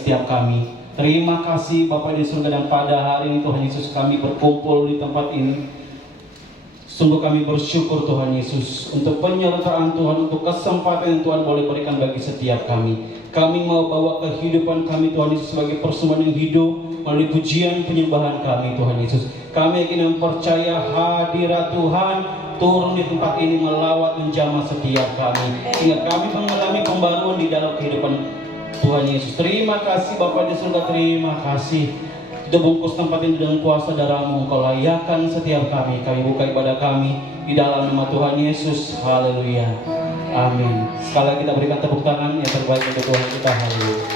setiap kami. Terima kasih Bapa di surga, dan pada hari ini Tuhan Yesus kami berkumpul di tempat ini. Sungguh kami bersyukur Tuhan Yesus untuk penyertaan Tuhan, untuk kesempatan yang Tuhan boleh berikan bagi setiap kami. Kami mau bawa kehidupan kami Tuhan Yesus sebagai persembahan yang hidup melalui pujian penyembahan kami Tuhan Yesus. Kami ingin mempercaya hadirat Tuhan turun di tempat ini melawat menjamah setiap kami. Hingga kami mengalami pembaruan di dalam kehidupan Tuhan Yesus. Terima kasih Bapa di surga, terima kasih. Kita bungkus tempat ini dengan kuasa darah-Mu. Engkau layakkan setiap kami. Kami buka ibadah kami di dalam nama Tuhan Yesus. Haleluya. Amin. Sekali lagi kita berikan tepuk tangan yang terbaik untuk Tuhan kita. Haleluya.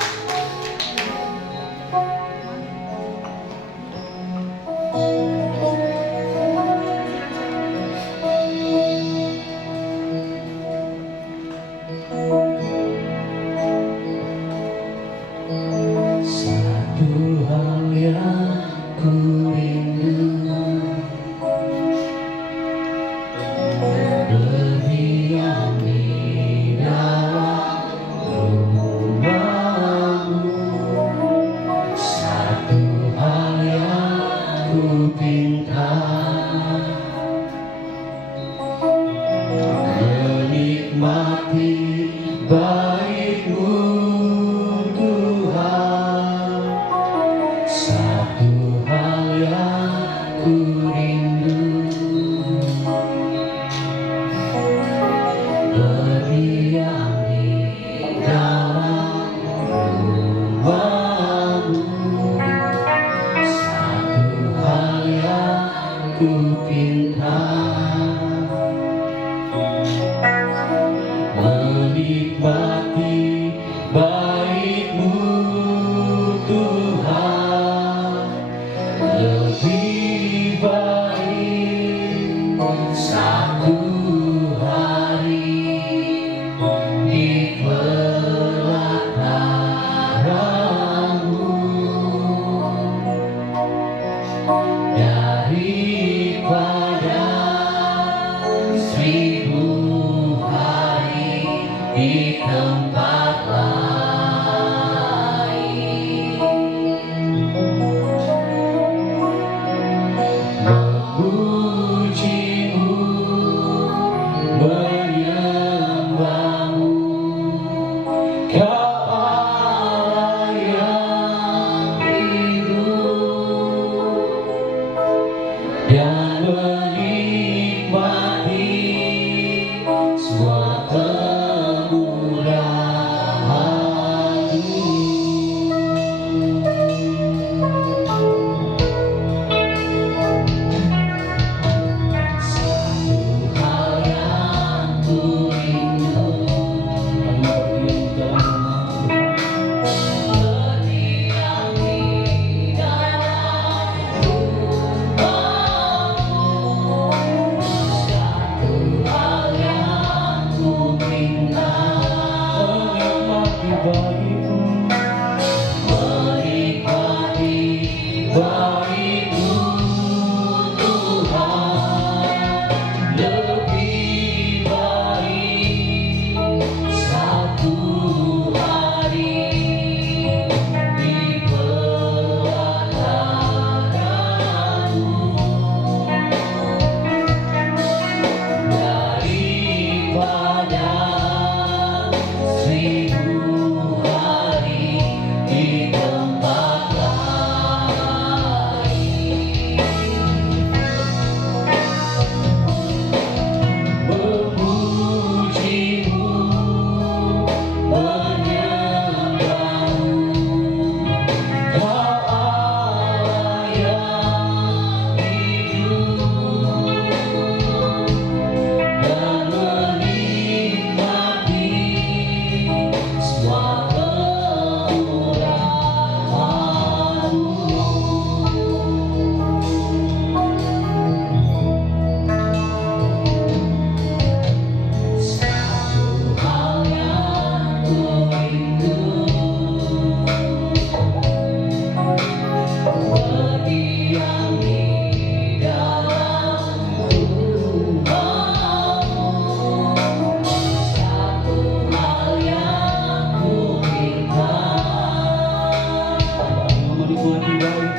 Berdiam di dalam rumah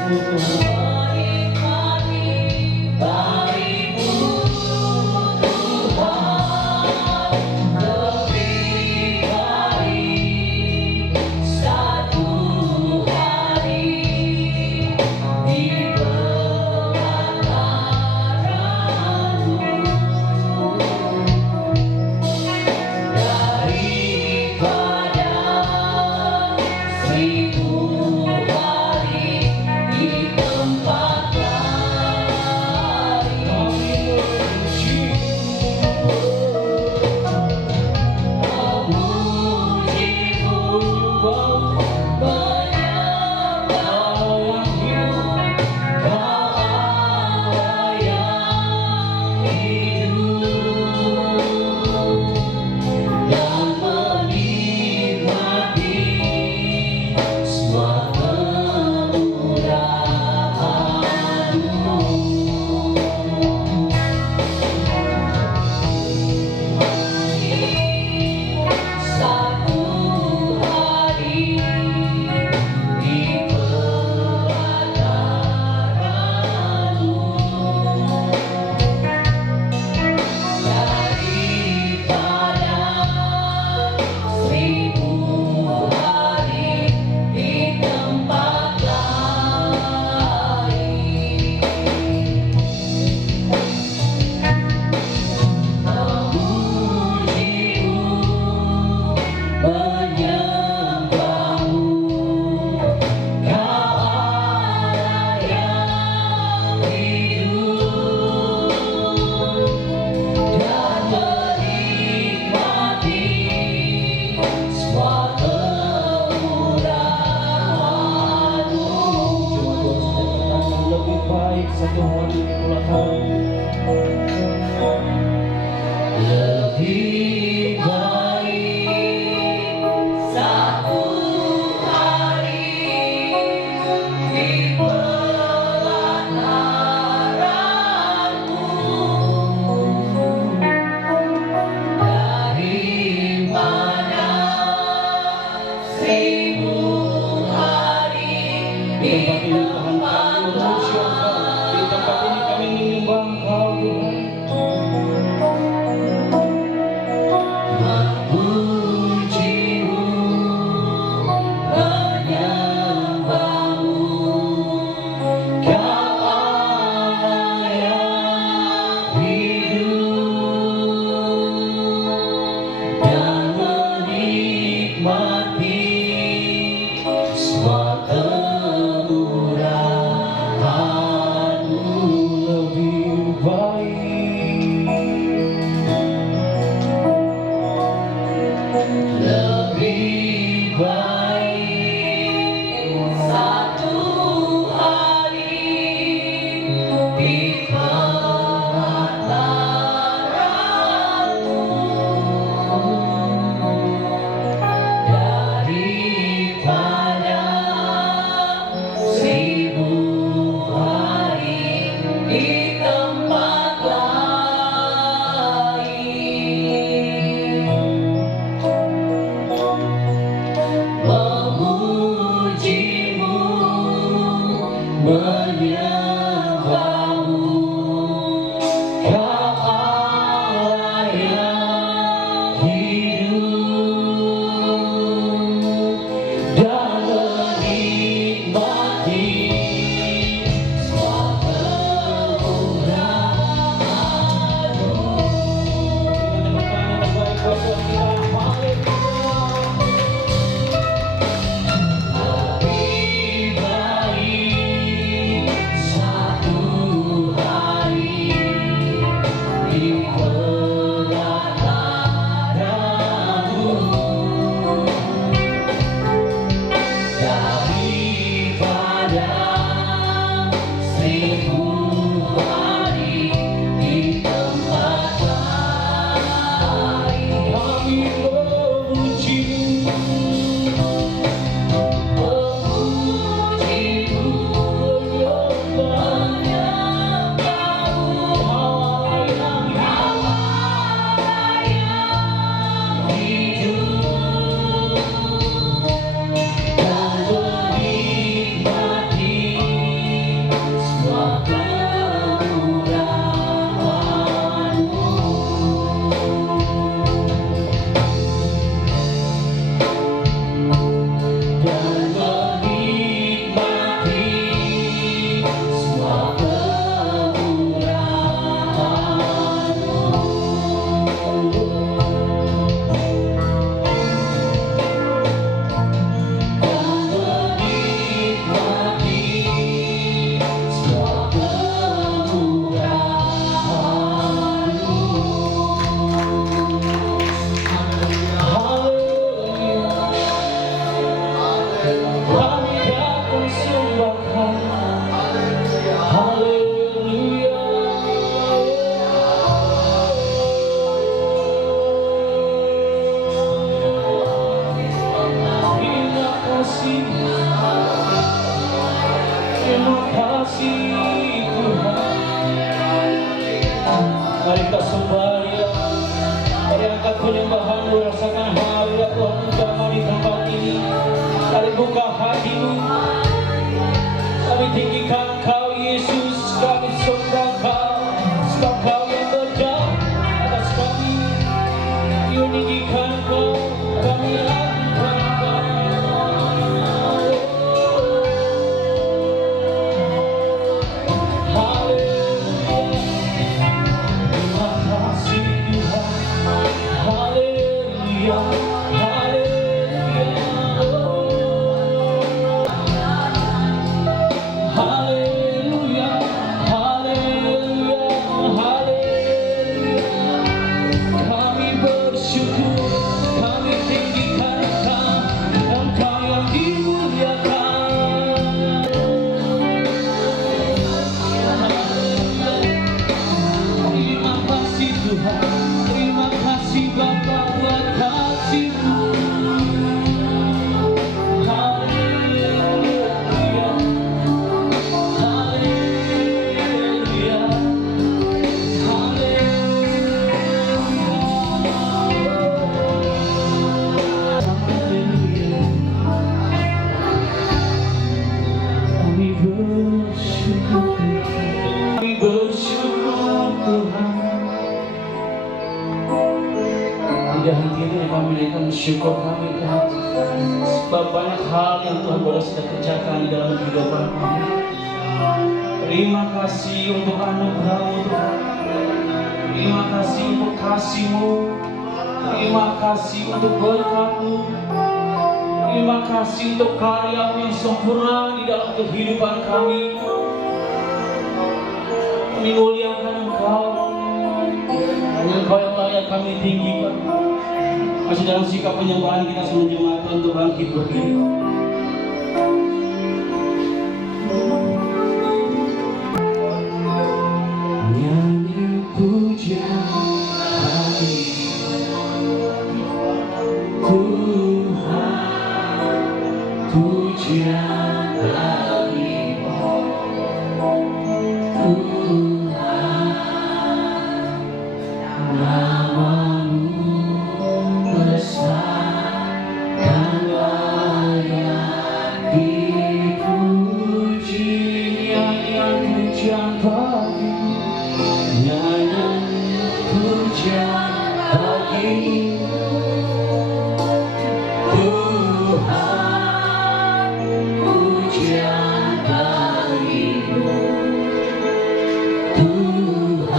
Semua kemurahan kami datang sembahkan. Haleluya. Terima kasih, terima kasih Tuhan. Mari kita sembah Dia. Mari angkat penyembahan, rasakan hadirat Tuhan utama di tempat ini. Mari buka hatimu. Kami tinggikan Kau Yesus, kami sembah Kau, sebab Kau yang berjaya atas kami. Kami tinggikan Kau, kami lakukan Kau. Terima kasih Bapa buat kasih-Mu. Haleluya, haleluya, haleluya. Kami bersyukur, kami bersyukur Tuhan. Tidak henti-hentinya kami naikkan syukur kami Tuhan, sebab banyak hal yang Tuhan boleh sudah kerjakan di dalam kehidupan kami. Terima kasih untuk anugerah-Mu Tuhan. Terima kasih untuk kasih-Mu. Terima kasih untuk berkat-Mu. Terima kasih untuk karya-Mu yang sempurna di dalam kehidupan kami. Kami muliakan Engkau. Engkau yang layak kami tinggikan. Masih dalam sikap penyembahan kita semua jemaat untuk bangkit berdiri. Nyanyi pujian bagi Tuhan, pujian bagi Tuhan. Nama-Mu besar dan layak dipuji. Nyanyian pujian bagi, nyanyian pujian bagi Tuhan, pujian bagi-Mu Tuhan.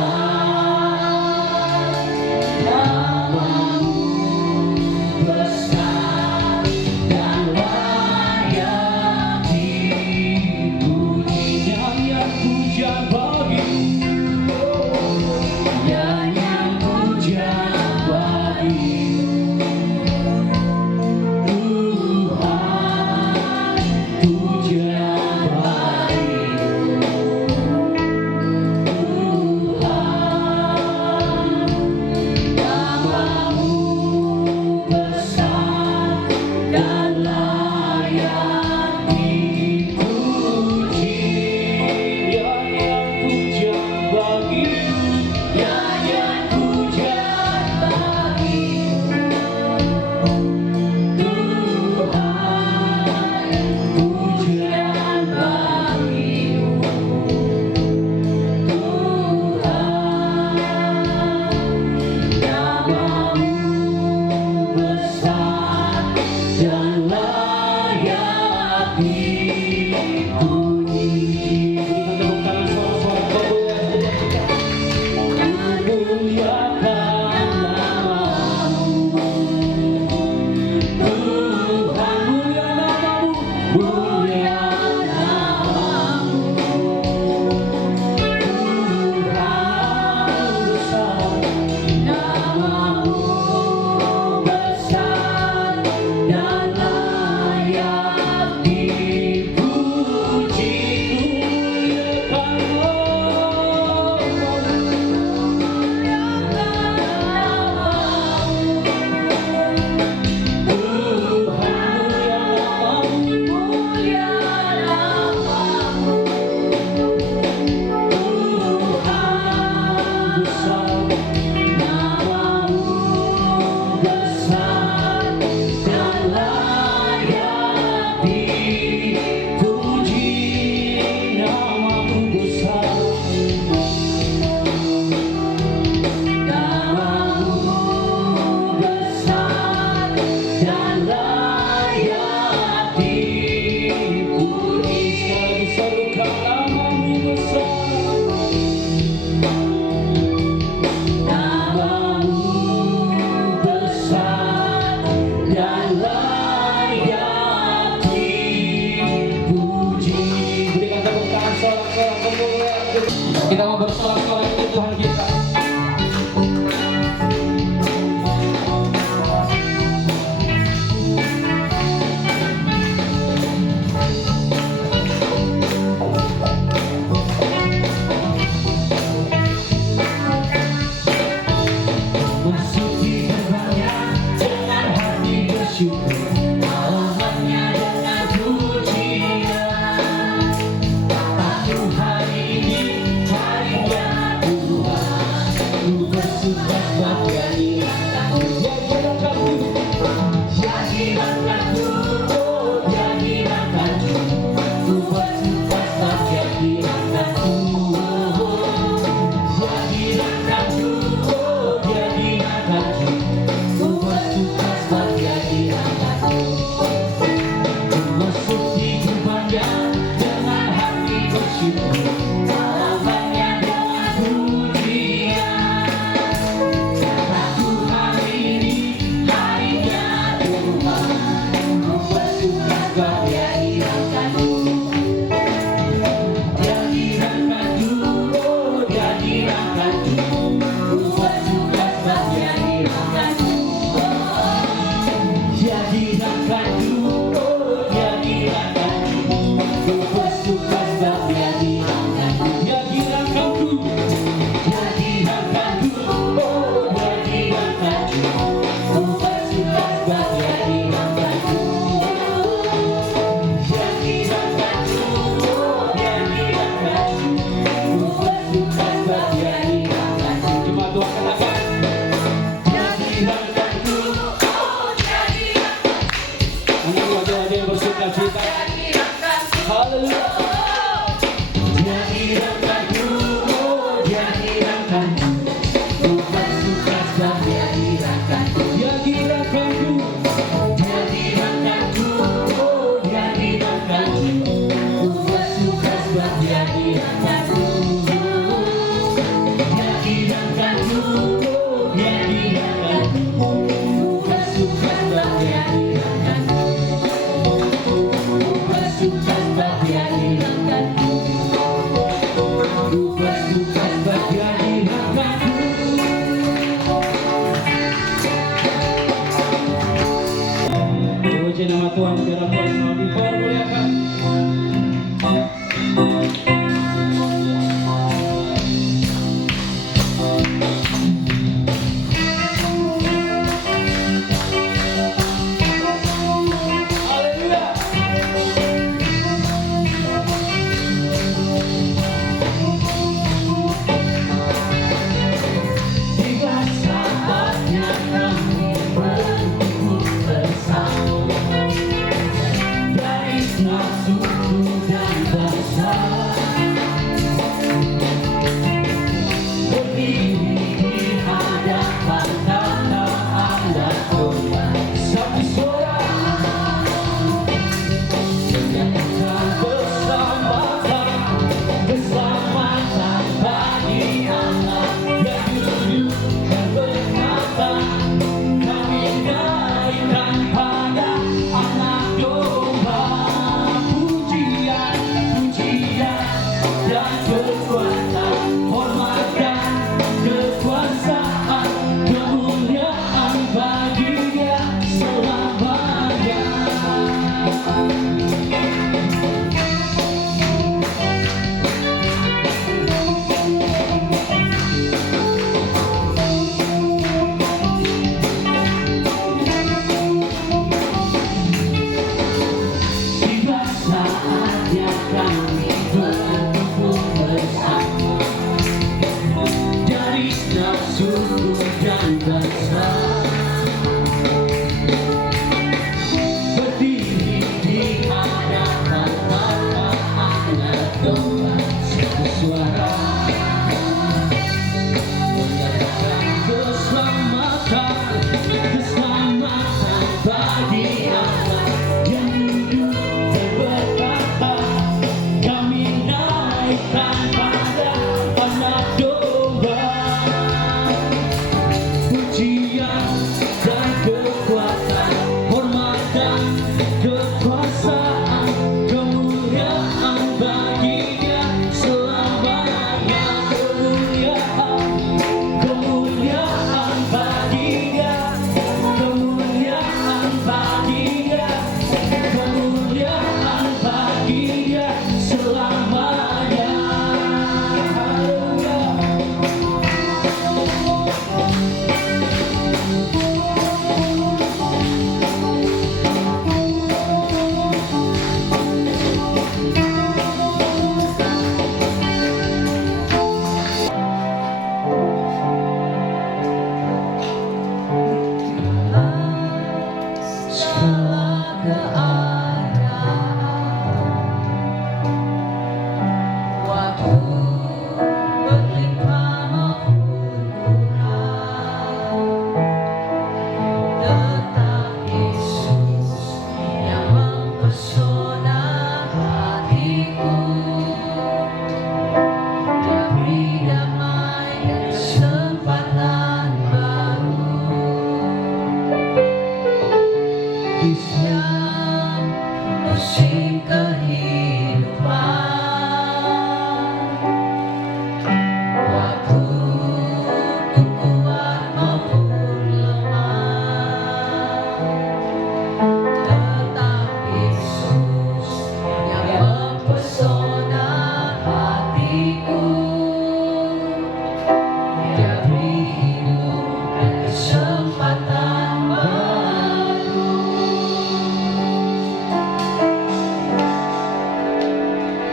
Kita mau bersorak-sorai untuk Tuhan kita. Masuk di gerbangnya dengan hati bersyukur, alamatnya dengan pujian. Aku hari ini hari yang Tuhan, ku bersuka sebagai ilahanku. Jadi ilahanku, oh jadi ilahanku, ku bersuka sebagai ilahanku. Jadi ilahanku, oh jadi ilahanku, ku bersuka sebagai ilahanku. Masuk di gerbangnya dengan hati bersyukur, alamatnya dengan pujian. Kataku hari ini harinya Tuhan, ku bersuka sebagai ilahanku. Jadi ilahanku, oh jadi ilahanku, ku bersuka sebagai ilahanku. Jadi ilahanku, oh jadi ilahanku, ku bersuka sebagai ilahanku. Jadi ilahanku, jadi ilahanku, oh jadi ilahanku, ku bersuka sebagai ilahanku. Jadi ilahanku, oh jadi ilahanku, ku bersuka sebagai ilahanku. Cuma Tuhan katakan, Jadi ilahanku, oh jadi untuk wajah-wajah yang bersuka cita. Haleluya. Jadi ilahanku, oh jadi ilahanku, ku bersuka sebagai ilahanku. Jadi ilahanku, Jadi ilahanku, oh jadi ilahanku, ku bersuka sebagai ilahanku. Jadi ilahanku, oh jadi ilahanku, ku bersuka sebagai ilahanku. Ku bersuka sebagai ilahanku, ku bersuka sebagai ilahanku. puji nama Tuhan, biar Tuhan selalu dipermuliakan. Haleluya. Tiba saatnya kami berkumpul bersama dari semua suku dan bangsa, berdiri di hadapan tata Allah Tuhan. Satu suara menyatakan keselamatan bagi Allah yang hidup dan berkata, kami naikkan pada anak domba.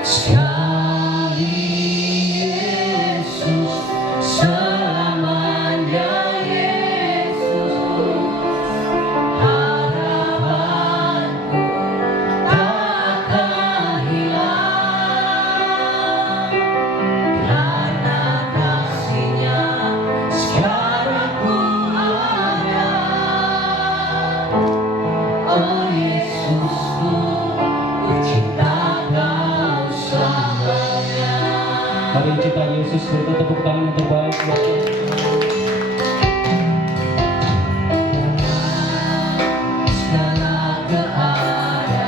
sekali Yesus, selamanya Yesus, harapanku takkan hilang, karena kasih-Nya sekarang ku ada. Oh Yesusku, ku cinta Kau selamanya. Mari cinta Yesus, berikan tepuk tangan yang terbaik buat Tuhan. Segala keadaan,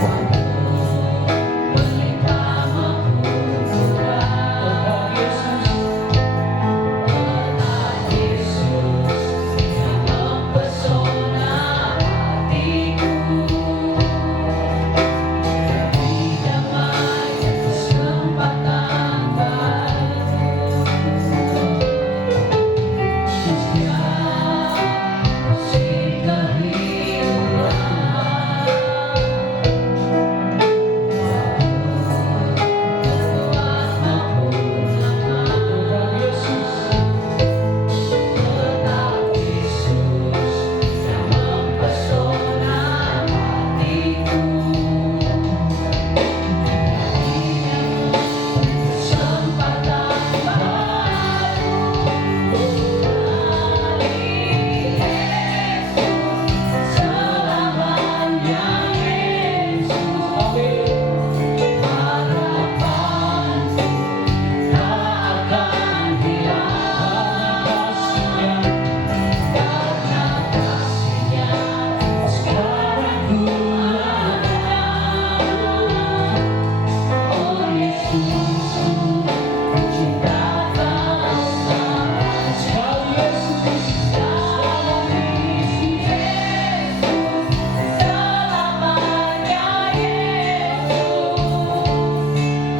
walau pelita maupun murah, tetap Yesus yang mempesona hatiku. Demi damai kesempatan baru, setia kasih kehidupan, kuat maupun lemah, tetap Yesus yang mempesona hatiku. Kesempatan baru kali Yesus, selamanya Yesus, harapanku tak akan hilang, karena kasih-Nya sekarang ku ada. Oh Yesusku, ku cinta Kau sekali Yesus, sekali Yesus, selamanya Yesus,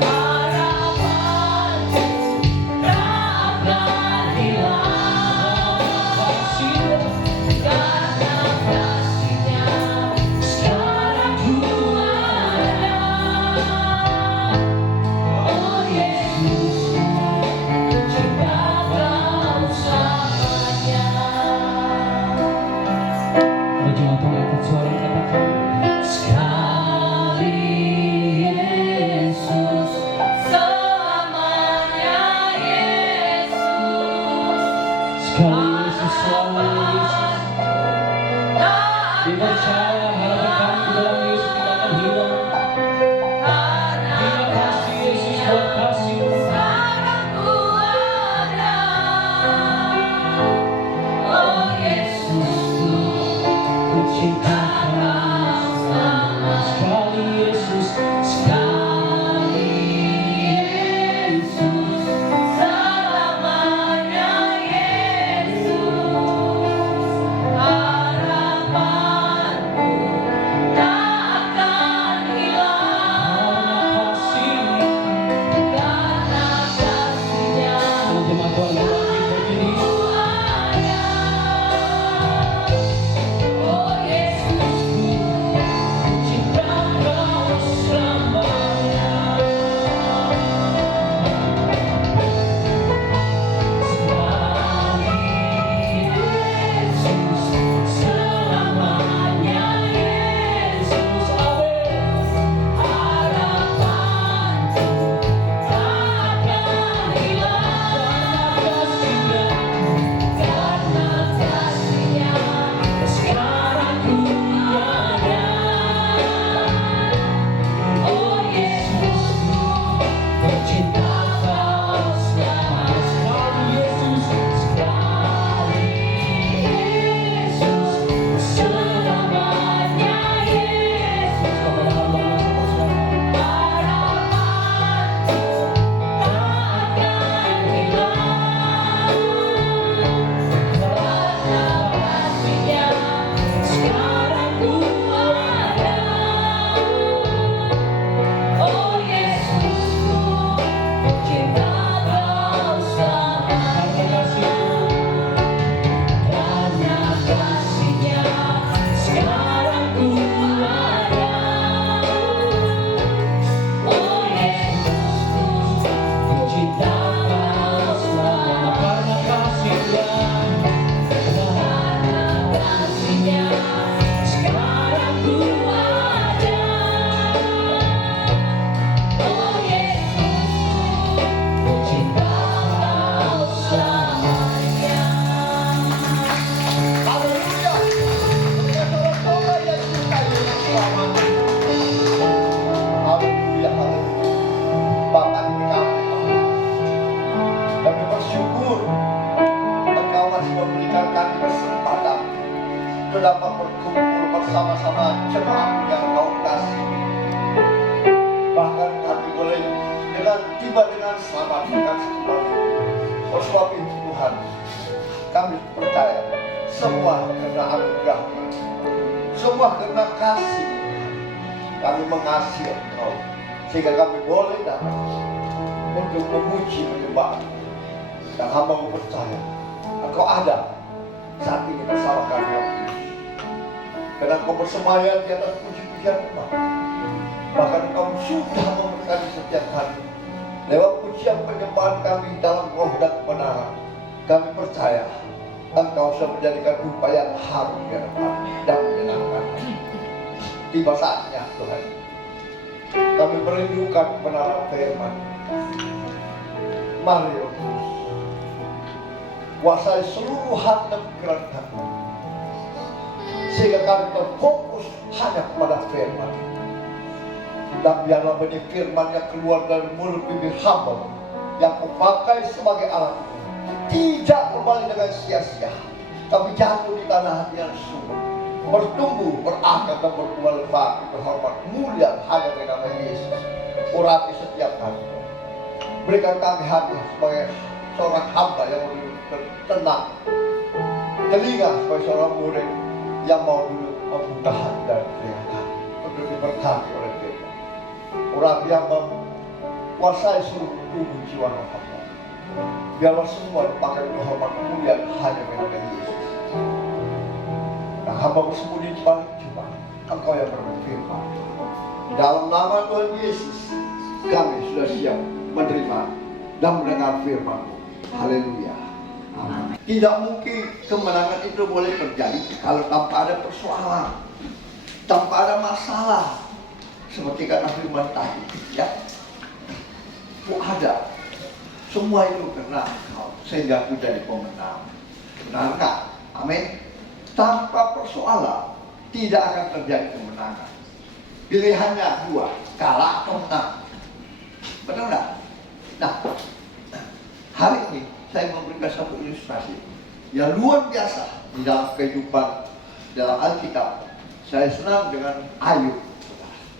harapanku tak akan hilang, karena kasih-Nya sekarang ku ada. Oh Yesusku, ku cinta Kau selamanya. Mari jemaat Tuhan angkat suara katakan. Sekali Yesus, selamanya Yesus, Sekali Yesus, selamanya Yesus. Dipercaya harapan kami dalam Yesus tidak akan hilang. Terima kasih Yesus buat kasih-Mu. sekarang ku ada. Oh Yesusku, ku cinta Kau selamanya. Sekali Yesus, Sekali Yesus, selamanya Yesus, harapanku bersama-sama jemaat yang kau kasih. Bahkan kami boleh tiba dengan selamat dan kembali. Oleh sebab itu Tuhan, kami percaya semua karena anugerah, semua karena kasih. Kami mengasihi Engkau sehingga kami boleh datang untuk memuji menyembah. Dan hamba percaya Engkau ada saat ini bersama kami yang kudus. Karena Engkau bersemayam di atas puji-pujian umat. Bahkan Engkau sudah memberkati setiap hari lewat pujian penyembahan kami dalam roh dan kebenaran. Kami percaya Engkau sudah menjadikan upaya harum di hadapan dan menyenangkan. Tiba saatnya Tuhan, kami merindukan kebenaran firman. Mari ya Tuhan, kuasai seluruh hati dan pikiran kami, sehingga kami terfokus hanya kepada firman. Dan biarlah benih firman yang keluar dari mulut bibir hamba yang kau pakai sebagai alat tidak kembali dengan sia-sia, tapi jatuh di tanah hati yang subur, bertumbuh, berakar dan berbuah lebat, berhormat mulia hanya dengan nama Yesus. Urapi setiap kami, berikan kami hati sebagai seorang hamba yang tenang, telinga sebagai seorang murid yang mau duduk membuka hati dan telinga untuk diberkati oleh firman. Urapi hamba, kuasai seluruh tubuh jiwa hamba. Biarlah semua dipakai untuk hormat mulia hanya dengan Yesus. Nah, hamba bersembunyi di balik jubah Engkau yang berfirman. Dalam nama Tuhan Yesus, kami sudah siap menerima dan mendengar firman-Mu. Haleluya. Amin. Tidak mungkin kemenangan itu boleh terjadi kalau tanpa ada persoalan, tanpa ada masalah. Seperti kata firman tadi, ya. Kok ada? Semua itu karena Engkau, sehingga aku jadi pemenang. Benar enggak? Amin. Tanpa persoalan tidak akan terjadi kemenangan. Pilihannya dua, kalah atau menang. Benar enggak? Nah, hari ini saya memberikan satu ilustrasi yang luar biasa di dalam kehidupan dalam Alkitab. Saya senang dengan Ayub,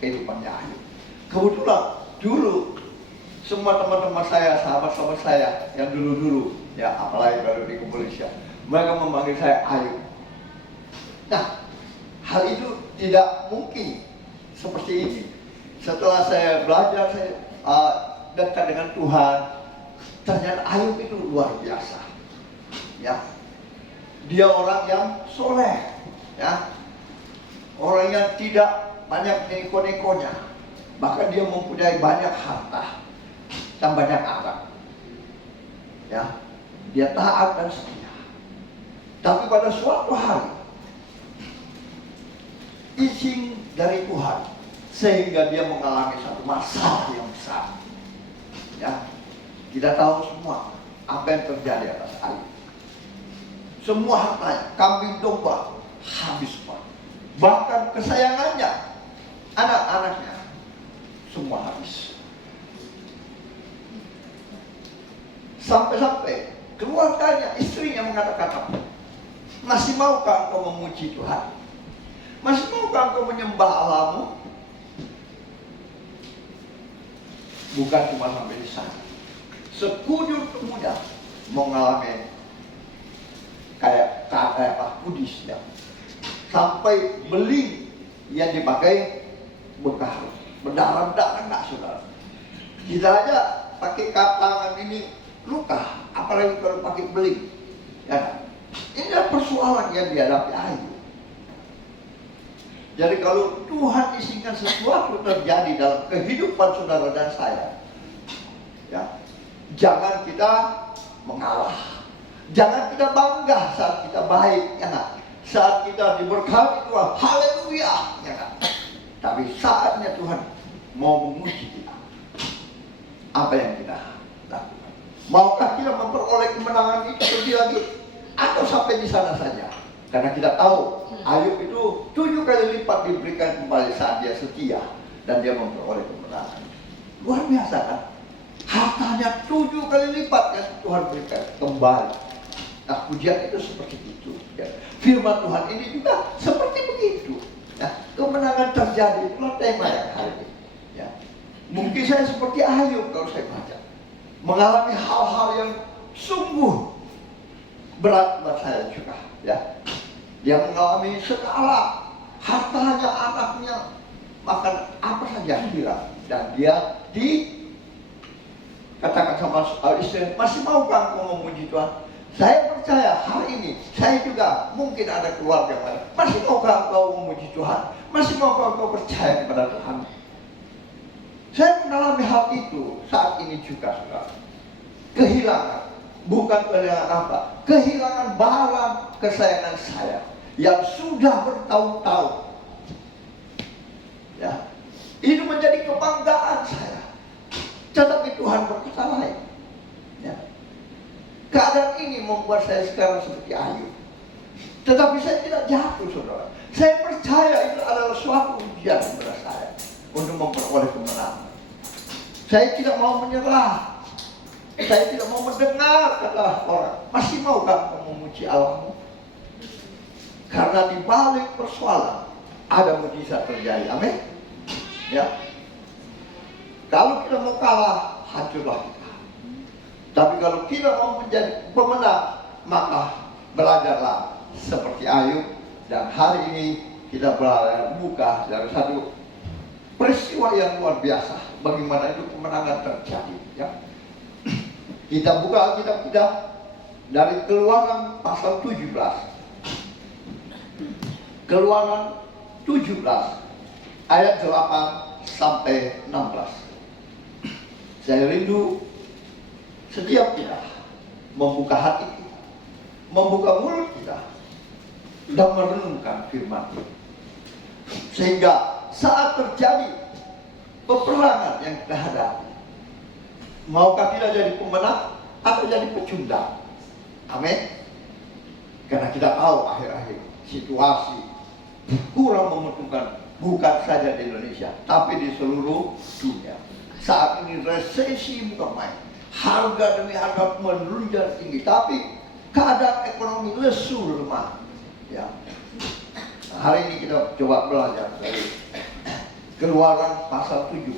kehidupannya Ayub. Kebetulan dulu semua teman-teman saya, sahabat-sahabat saya yang dulu-dulu, ya apalagi kalau di kepolisian, mereka memanggil saya Ayub. Nah, hal itu tidak mungkin seperti ini. Setelah saya belajar, saya dekat dengan Tuhan, ternyata Ayub itu luar biasa. Ya, dia orang yang soleh, ya, orang yang tidak banyak neko-nekonya, bahkan dia mempunyai banyak harta dan banyak anak. Ya, dia taat dan setia. Tapi pada suatu hari, izin dari Tuhan sehingga dia mengalami satu masalah yang besar. Ya, kita tahu semua apa yang terjadi atas Ayub. Semua hartanya, kambing domba habis semua. Bahkan kesayangannya, anak-anaknya semua habis. Sampai-sampai keluarganya, istrinya mengatakan, masih maukah engkau memuji Tuhan? Masih maukah engkau menyembah Allahmu? Bukan cuma sampai di sana. Sekujur pemuda mengalami kayak kudis ya. Sampai beling yang dipakai bekas berdarah-darah enggak saudara. Kita aja pakai tangan ini luka, apalagi kalau pakai beling. Ya, ini adalah persoalan yang dihadapi Ayub. Jadi kalau Tuhan izinkan sesuatu terjadi dalam kehidupan saudara dan saya, ya, jangan kita mengalah, jangan kita bangga saat kita baik, ya kan? Saat kita diberkati Tuhan, haleluya, ya kan? Tapi saatnya Tuhan mau menguji kita, apa yang kita lakukan? Maukah kita memperoleh kemenangan itu lebih lagi, atau sampai di sana saja? Karena kita tahu Ayub itu 7 kali lipat diberikan kembali saat dia setia dan dia memperoleh kemenangan. Luar biasa kan? Hartanya 7 kali lipat yang Tuhan berikan kembali. Nah, pujian itu seperti itu. Ya. Firman Tuhan ini juga seperti begitu. terjadi, itulah tema yang hari ini. Ya. Mungkin saya seperti Ayub kalau saya baca, mengalami hal-hal yang sungguh berat buat saya juga. Ya. Dia mengalami segala hartanya, anaknya, makan apa saja kira, dan dia katakan sama istri, masih maukah engkau memuji Tuhan? Saya percaya hari ini, saya juga mungkin ada keluarga lain. Masih maukah engkau memuji Tuhan? Masih maukah engkau percaya kepada Tuhan? Saya mengalami hal itu saat ini juga, saudara. Kehilangan, bukan kehilangan apa? Kehilangan barang kesayangan saya yang sudah bertahun-tahun. Ya, itu menjadi kebanggaan saya. Tetapi Tuhan berkata lain. Ya. Keadaan ini membuat saya sekarang seperti Ayub. Tetapi saya tidak jatuh, saudara. Saya percaya itu adalah suatu ujian kepada saya untuk memperoleh kemenangan. Saya tidak mau menyerah. Saya tidak mau mendengar kata orang, masih maukah kamu memuji Allahmu? Karena di balik persoalan ada mujizat terjadi. Amin. Ya. Kalau kita mau kalah, hancurlah kita. Tapi kalau kita mau menjadi pemenang, maka belajarlah seperti Ayub. Dan hari ini kita belajar buka dari satu peristiwa yang luar biasa. Bagaimana itu kemenangan terjadi. Ya. Kita buka Alkitab kita dari Keluaran pasal 17. Keluaran 17 ayat 8 sampai 16. Saya rindu setiap kita membuka hati kita, membuka mulut kita, dan merenungkan firman Tuhan. Sehingga saat terjadi peperangan yang kita hadapi, maukah kita jadi pemenang atau jadi pecundang? Amin. Karena kita tahu akhir-akhir situasi kurang menguntungkan, bukan saja di Indonesia, tapi di seluruh dunia. Saat ini resesi bukan main. Harga demi harga melonjak tinggi, tapi keadaan ekonomi lesu lemah. Ya. Hari ini kita coba belajar dari Keluaran pasal 17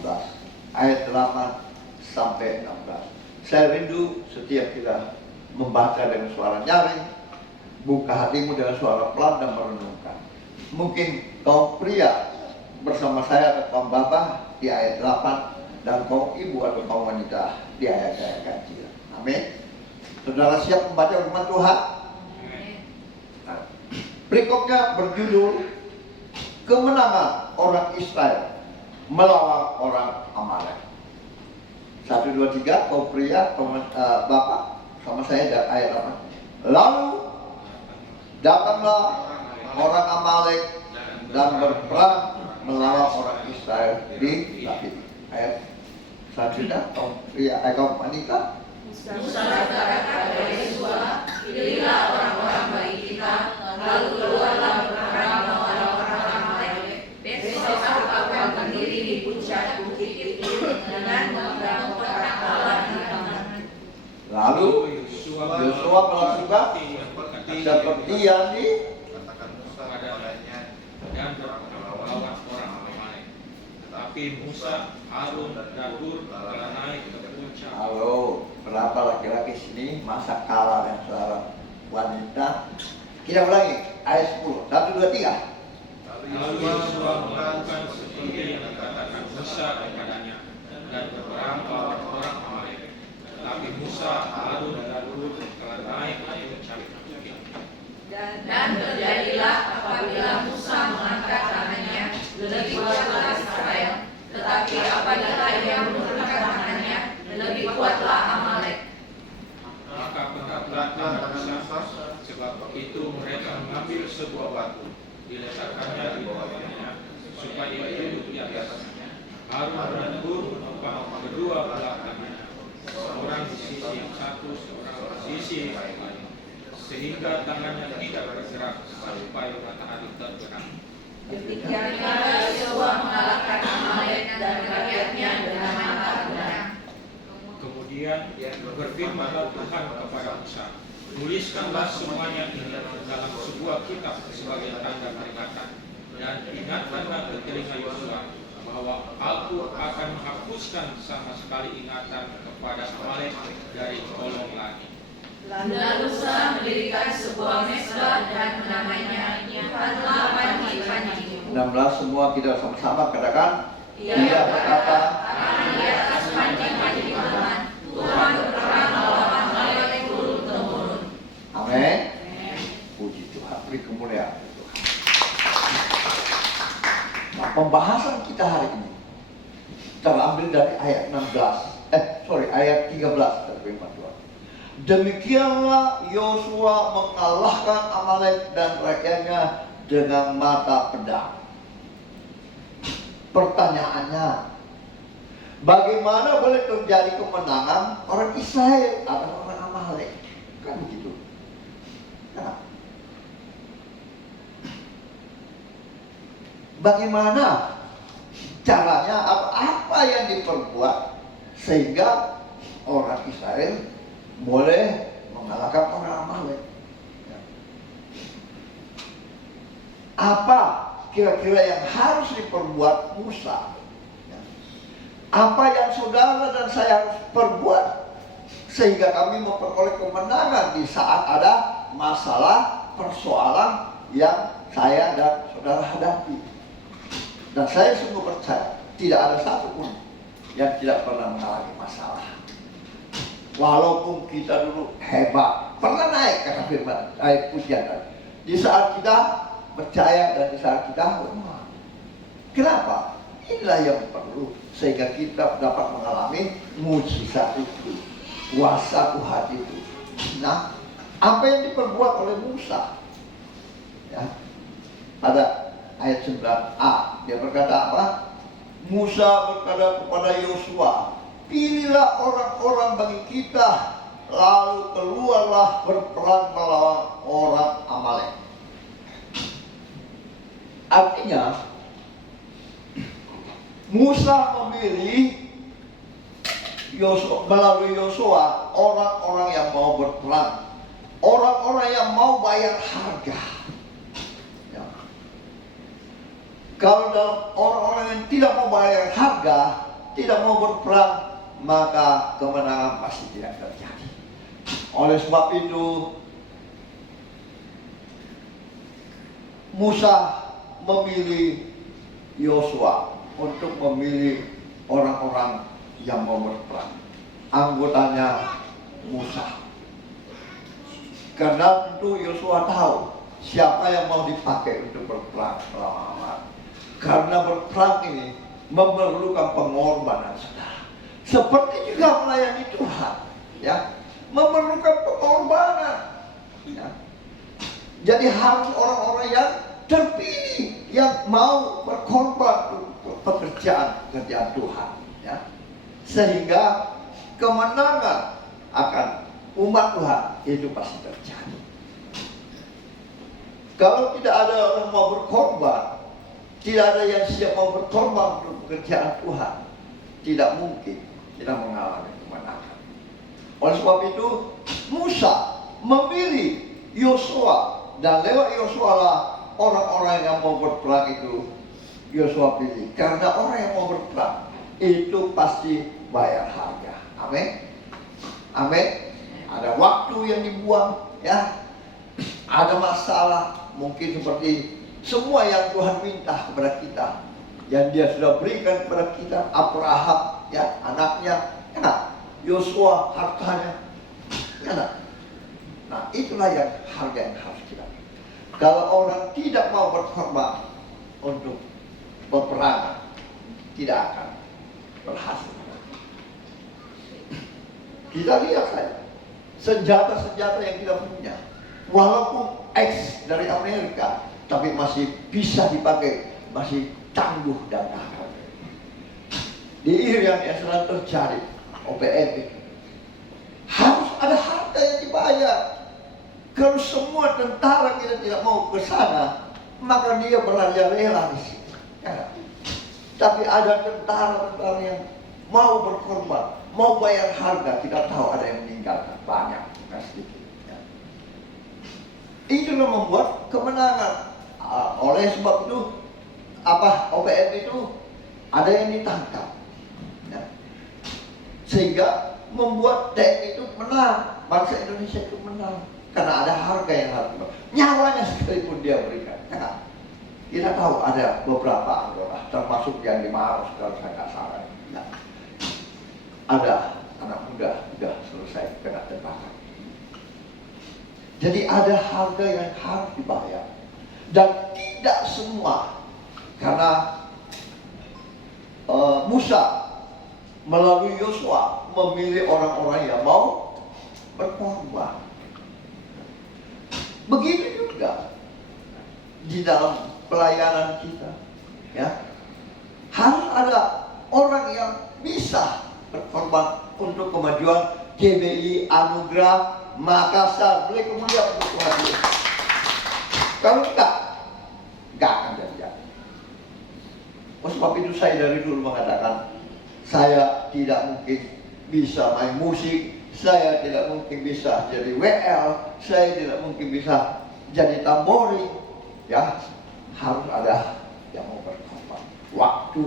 ayat 8 sampai 16. Saya rindu setiap kita membaca dengan suara nyaring, buka hatimu dengan suara pelan dan merenungkan. Mungkin kaum pria bersama saya atau kaum bapak di ayat 8, dan kaum ibu atau kaum wanita di ayat-ayat ganjil. Amin. Saudara siap membaca firman Tuhan? Nah, berikutnya berjudul kemenangan orang Israel melawan orang Amalek. 1, 2, 3, kaum pria, kaum bapak sama saya dari ayat 8. Lalu datanglah orang Amalek dan berperang melawan orang Israel di David. Ayat selanjutnya, kaum pria, kaum wanita. Musa berkata kepada Yosua, pilihlah orang-orang bagi kita, lalu keluarlah berperang melawan orang Amalek. Besok aku akan berdiri di puncak bukit itu dengan memegang kotak Allah di tangan. Lalu Yosua melakukan seperti yang katakan Musa kepadanya dan melawan orang Amalek. Tetapi Musa, Harun dan Hur telah naik ke puncak. Halo, berapa laki-laki sini masa kalah dengan seorang wanita? Kita ulangi ayat 10. 1, 2, 3. Lalu Yosua melakukan seperti yang dikatakan Musa kepadanya dan berperang melawan orang Amalek. Tetapi Musa, Harun dan Hur telah naik ke puncak bukit. Dan terjadilah apabila Musa mengangkat tangannya, lebih kuatlah Israel. Tetapi apabila ia menurunkan tangannya, lebih kuatlah Amalek. Maka berat-beratlah Musa, sebab itu mereka mengambil sebuah batu, diletakkannya di bawahnya, supaya ia duduk di atasnya. Harun dan Hur menumpang kedua belah tangannya, seorang di sisi yang satu, seorang di sisi yang lain, sehingga tangannya tidak bergerak sampai matahari terbenam. Ketika Yosua mengalahkan Amalek dan rakyatnya dengan mata pedang. Kemudian berfirmanlah Tuhan kepada Musa, tuliskanlah semuanya ini dalam sebuah kitab sebagai tanda peringatan, dan Ingatkanlah ke telinga Yosua bahwa aku akan menghapuskan sama sekali ingatan kepada Amalek dari kolong langit. Lalu Musa mendirikan sebuah mesbah dan menamainya Tuhanlah panji-panjimu. 16 semua kita sama-sama katakan. Ia berkata, karena di atas panji-panji Tuhan, Tuhan berperang melawan Amalek turun-temurun. Amin. Puji Tuhan, beri kemuliaan Tuhan. Nah, pembahasan kita hari ini terambil dari ayat 13 dari firman Tuhan. Demikianlah Yosua mengalahkan Amalek dan rakyatnya dengan mata pedang. Pertanyaannya, bagaimana boleh terjadi kemenangan orang Israel atas orang Amalek? Kan begitu. Nah, bagaimana caranya, apa yang diperbuat sehingga orang Israel boleh mengalahkan orang Amalek? Apa kira-kira yang harus diperbuat Musa? Apa yang saudara dan saya harus perbuat sehingga kami memperoleh kemenangan di saat ada masalah, persoalan yang saya dan saudara hadapi? Dan saya sungguh percaya tidak ada satupun yang tidak pernah mengalami masalah. Walaupun kita dulu hebat, pernah naik kata firman, naik pujian. Di saat kita percaya dan di saat kita lemah. Kenapa? Inilah yang perlu sehingga kita dapat mengalami mujizat itu, kuasa Tuhan itu. Nah, apa yang diperbuat oleh Musa? Ya, ada ayat 9a, dia berkata apa? Musa berkata kepada Yosua, pilihlah orang-orang bagi kita, lalu keluarlah berperang melawan orang Amalek. Artinya, Musa memilih melalui Yosua orang-orang yang mau berperang, orang-orang yang mau bayar harga. Ya. Kalau dalam orang-orang yang tidak mau bayar harga, tidak mau berperang, maka kemenangan pasti tidak terjadi. Oleh sebab itu, Musa memilih Yosua untuk memilih orang-orang yang mau berperang. Anggotanya Musa. Karena tentu Yosua tahu siapa yang mau dipakai untuk berperang melawan Amalek. Karena berperang ini memerlukan pengorbanan, saudara. Seperti juga melayani Tuhan, ya, memerlukan pengorbanan. Ya. Jadi harus orang-orang yang terpilih, yang mau berkorban untuk pekerjaan Tuhan, ya. Sehingga kemenangan akan umat Tuhan itu pasti terjadi. Kalau tidak ada orang mau berkorban, tidak ada yang siap mau berkorban untuk pekerjaan Tuhan, tidak mungkin kita mengalami kemenangan. Oleh sebab itu, Musa memilih Yosua, dan lewat Yosua lah orang-orang yang mau berperang itu Yosua pilih. Karena orang yang mau berperang itu pasti bayar harga. Amin. Amin. Ada waktu yang dibuang, ya. Ada masalah, mungkin seperti semua yang Tuhan minta kepada kita, yang Dia sudah berikan kepada kita. Abraham, ya, anaknya, ya, Yosua, hartanya, ya. Nah, itulah yang harga yang harus kita. Kalau orang tidak mau berkorban untuk peperangan, tidak akan berhasil. Kita lihat saja senjata-senjata yang kita punya, walaupun X dari Amerika, tapi masih bisa dipakai, masih tangguh dan tahan. Di Irian yang sedang terjadi, OPM, harus ada harga yang dibayar. Kalau semua tentara kita tidak mau ke sana, maka dia berrela-rela di sini. Ya. Tapi ada tentara-tentara yang mau berkorban, mau bayar harga. Kita tahu ada yang meninggal, banyak, bukan sedikit. Ya. Itu yang membuat kemenangan. Oleh sebab itu, OPM itu ada yang ditangkap, ya. Sehingga membuat TNI itu menang, bangsa Indonesia itu menang, karena ada harga yang harus dibayar. Nyawanya sekalipun dia berikan, ya. Kita tahu ada beberapa anggota, termasuk yang di Maros kalau saya nggak salah, ya. Ada anak muda sudah selesai kena tembakan. Jadi ada harga yang harus dibayar, dan tidak semua, karena Musa melalui Yosua memilih orang-orang yang mau berkorban. Begitu juga di dalam pelayanan kita, ya, harus ada orang yang bisa berkorban untuk kemajuan GBI Anugerah Makassar. Beli kemuliaan untuk Tuhan. Kalau enggak akan jadi. Oleh sebab itu saya dari dulu mengatakan, saya tidak mungkin bisa main musik, saya tidak mungkin bisa jadi WL, saya tidak mungkin bisa jadi tambori, ya. Harus ada yang mau berkorban waktu,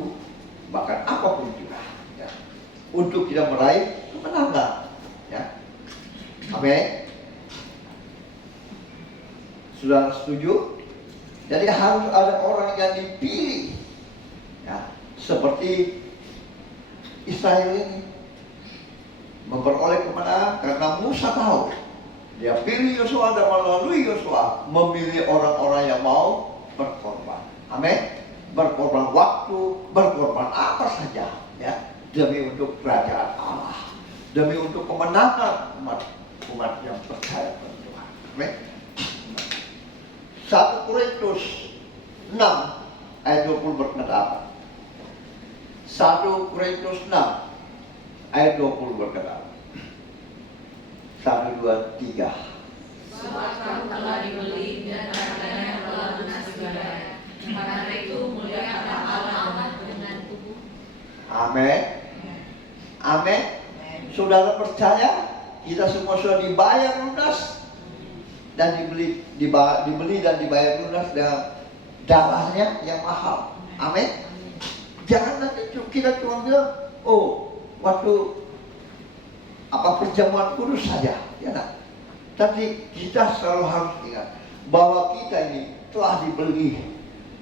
bahkan apapun juga, ya, untuk kita meraih kemenangan, ya. Amin. Sudah setuju? Jadi harus ada orang yang dipilih, ya, seperti Israel ini memperoleh kemenangan karena Musa tahu, dia pilih Yosua dan melalui Yosua memilih orang-orang yang mau berkorban. Amin. Berkorban waktu, berkorban apa saja, ya, demi untuk kerajaan Allah, demi untuk kemenangan umat yang percaya pada Tuhan. Amin. 1 Korintus 6 ayat 20 berkata apa? 1 Korintus 6 ayat 20 berkata apa? 1, 2, 3. Sebab kamu telah dibeli dan harganya telah lunas dibayar. Karena itu muliakanlah Allah dengan tubuh. Amin. Amin. Saudara percaya kita semua sudah dibayar lunas dan dibeli dan dibayar lunas dengan darahnya yang mahal. Amin. Jangan nanti kita cuma bilang, oh, waktu perjamuan kudus saja, ya kan? Tapi kita selalu harus ingat bahwa kita ini telah dibeli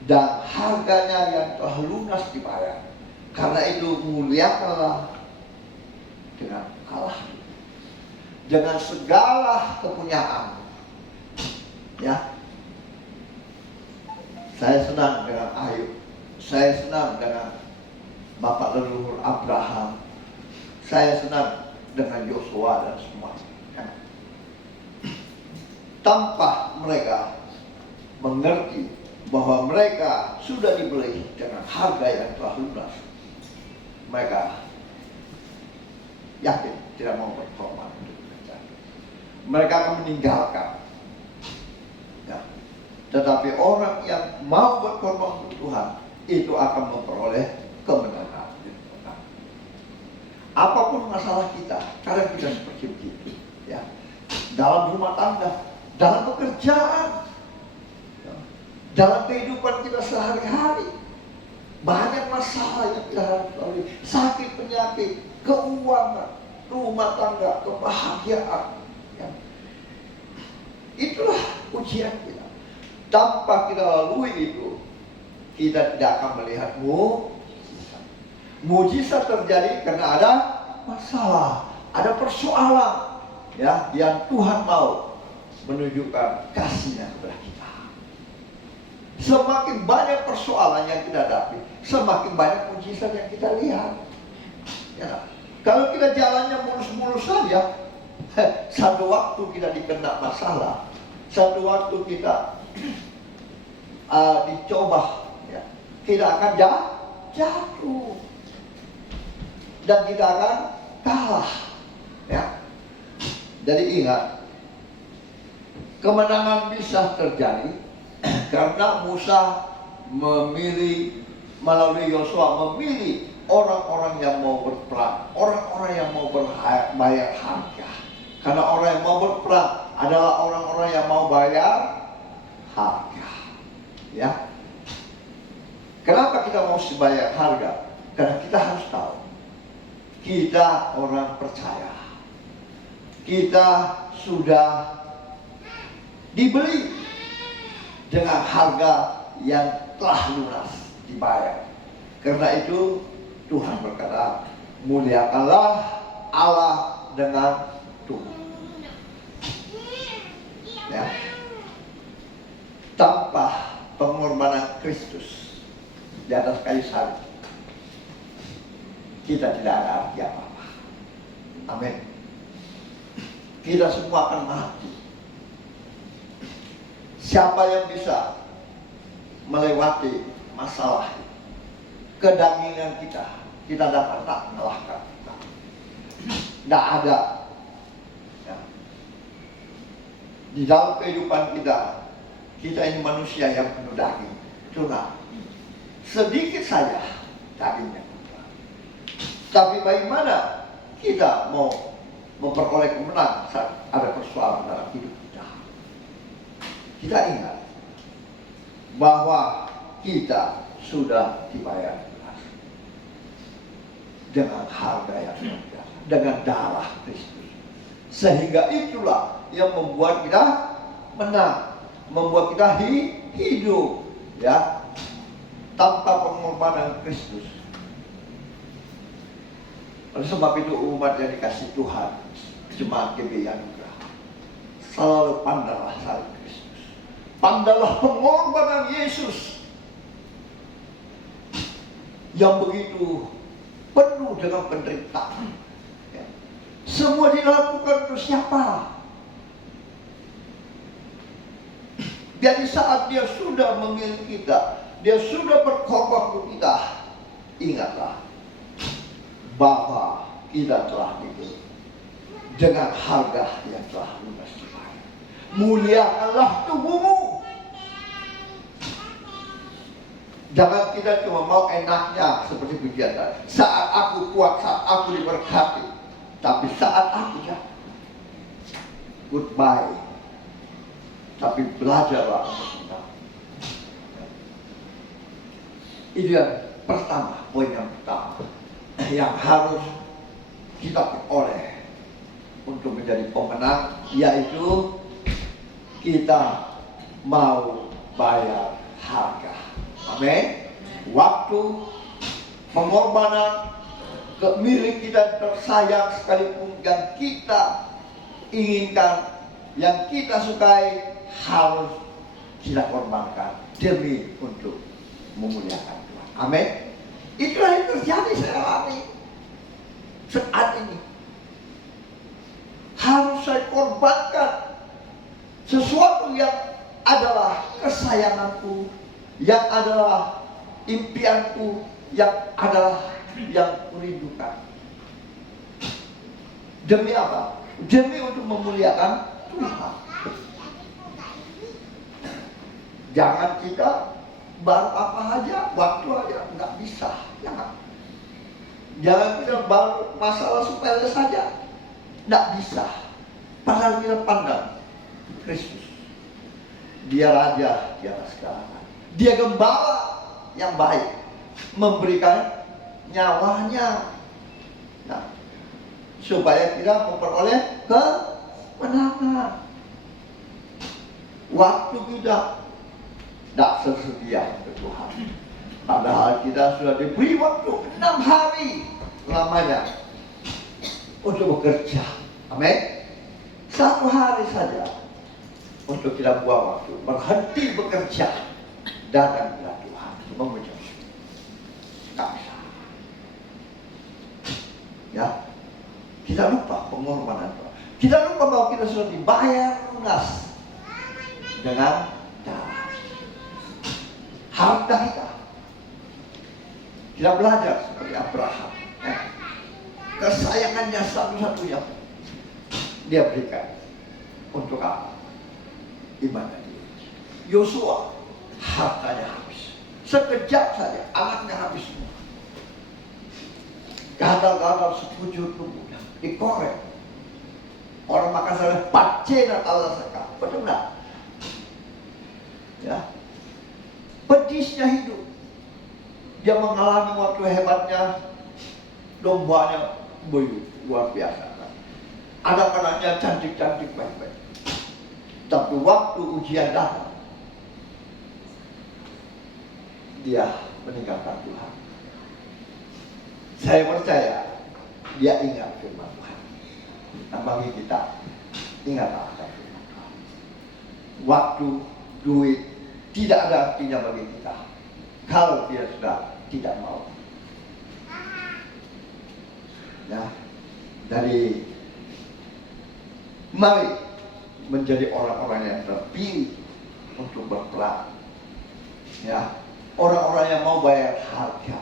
dan harganya yang telah lunas dibayar. Karena itu muliakanlah dengan Allah, dengan segala kepunyaan, ya. Saya senang dengan Ayub, saya senang dengan bapak leluhur Abraham, saya senang dengan Yosua dan semua. Tanpa mereka mengerti bahwa mereka sudah dibeli dengan harga yang telah lunas, mereka yakin tidak mau berkorban untuk kerajaan. Mereka akan meninggalkan, ya. Tetapi orang yang mau berkorban untuk Tuhan itu akan memperoleh kemenangan. Apapun masalah kita, kadang kita seperti begitu, ya. Dalam rumah tangga, dalam pekerjaan, ya, dalam kehidupan kita sehari-hari, banyak masalah yang kita harus lalui. Sakit, penyakit, keuangan, rumah tangga, kebahagiaan, ya. Itulah ujian kita. Tanpa kita lalui itu, kita tidak akan melihat mujizat. Mujizat terjadi karena ada masalah, ada persoalan, ya, yang Tuhan mau menunjukkan kasih-Nya kepada kita. Semakin banyak persoalan yang kita hadapi, semakin banyak mujizat yang kita lihat, ya. Kalau kita jalannya mulus-mulus saja, satu waktu kita dikena masalah, satu waktu kita dicoba, ya, kita akan jatuh dan kita akan kalah, ya. Jadi ingat, kemenangan bisa terjadi karena Musa memilih, melalui Yosua memilih orang-orang yang mau berperang, orang-orang yang mau bayar harga. Karena orang yang mau berperang adalah orang-orang yang mau bayar harga, ya. Kenapa kita mau bayar harga? Karena kita harus tahu, kita orang percaya. Kita sudah dibeli dengan harga yang telah lunas dibayar. Karena itu Tuhan berkata, muliakanlah Allah dengan tubuh. Ya. Tanpa pengorbanan Kristus di atas kayu salib, kita tidak ada arti apa-apa. Amin. Kita semua akan mati. Siapa yang bisa melewati masalah kedagingan kita dapat tak mengalahkan kita. Tidak ada. Ya. Di dalam kehidupan kita ini manusia yang penuh daging. Cuma sedikit saja dagingnya. Tapi bagaimana kita mau memperoleh kemenangan saat ada persoalan dalam hidup kita? Kita ingat bahwa kita sudah dibayar dengan harga yang luar biasa, dengan darah Kristus. Sehingga itulah yang membuat kita menang, membuat kita hidup, ya, tanpa pengorbanan Kristus. Oleh sebab itu umat yang dikasih Tuhan, jemaat GBI Anugerah, selalu pandanglah salib Kristus, pandanglah pengorbanan Yesus yang begitu penuh dengan penderitaan. Ya. Semua dilakukan untuk siapa? Jadi saat dia sudah memilih kita, dia sudah berkorban untuk kita, ingatlah bahwa kita telah dibeli dengan harga yang telah lunas dibayar. Muliakanlah tubuhmu. Jangan kita cuma mau enaknya seperti pujian tadi. Saat aku kuat, saat aku diberkati. Tapi saat aku jatuh, goodbye. Tapi belajarlah untuk menang. Itu yang pertama, poin yang pertama yang harus kita peroleh untuk menjadi pemenang, yaitu kita mau bayar harga. Amin. Waktu, pengorbanan, milik kita tersayang sekalipun yang kita inginkan, yang kita sukai, harus kita korbankan demi untuk memuliakan Tuhan. Amin. Itulah yang terjadi saya alami saat ini. Harus saya korbankan sesuatu yang adalah kesayanganku, yang adalah impianku, yang adalah yang kurindukan. Demi apa? Demi untuk memuliakan Tuhan. Jangan kita baru apa aja, waktu aja, nggak bisa. Jangan kita baru masalah sepele saja, nggak bisa. Padahal kita pandang Kristus, dia raja di atas segalanya. Dia gembala yang baik, memberikan nyawanya, nah, supaya kita memperoleh kemenangan. Waktu kita tidak sesedia untuk Tuhan. Padahal kita sudah diberi waktu 6 hari lamanya untuk bekerja. Amin. 1 hari saja untuk kita buang waktu, berhenti bekerja, datang kepada Tuhan, memuji. Tak bisa. Ya, kita lupa pengorbanan Tuhan. Kita lupa bahwa kita sudah dibayar lunas dengan darah. Harta kita. Kita belajar seperti Abraham. Kesayangannya satu-satunya dia berikan untuk apa? Ibadah dia. Yosua hartanya habis. Sekejap saja anaknya habis semua. Gatal-gatal sekujur tubuhnya dikorek. Orang Makassar pacena Allah sekali. Betul enggak? Ya. Pedisnya hidup. dia mengalami waktu hebatnya, dombanya luar biasa. Anak-anaknya cantik-cantik baik-baik. Tapi waktu ujian datang, dia meninggalkan Tuhan. Saya percaya dia ingat firman Tuhan. Nah, bagi kita, ingatlah akan firman Tuhan. Waktu, duit tidak ada artinya bagi kita kalau dia sudah tidak mau. Ya, dari mari menjadi orang-orang yang terpilih untuk berperan. Ya, orang-orang yang mau bayar harga.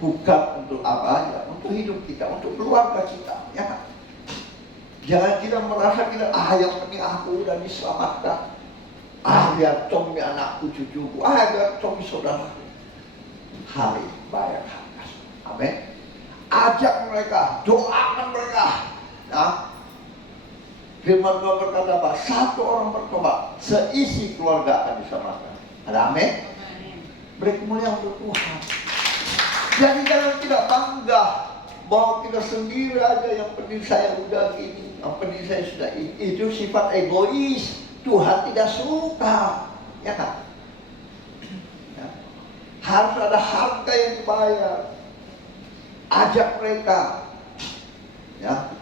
Bukan untuk apa aja, untuk hidup kita, untuk keluarga kita, ya kan? Jangan kita merasa kita, yang penting aku udah diselamatkan. Biar Tommy anakku, cucuku, biar Tommy saudaraku. Hari bayar harga. Amin. Ajak mereka, doakan mereka. Nah, firman Tuhan berkata bahwa satu orang bertobat, seisi keluarga akan diselamatkan. Ada amin? Beri kemuliaan untuk Tuhan. Jadi jangan tidak bangga bahwa kita sendiri aja, yang penting saya udah gini, yang penting saya sudah ini. Itu sifat egois. Tuhan tidak suka, ya kan? Ya. Harus ada harga yang dibayar. Ajak mereka, ya.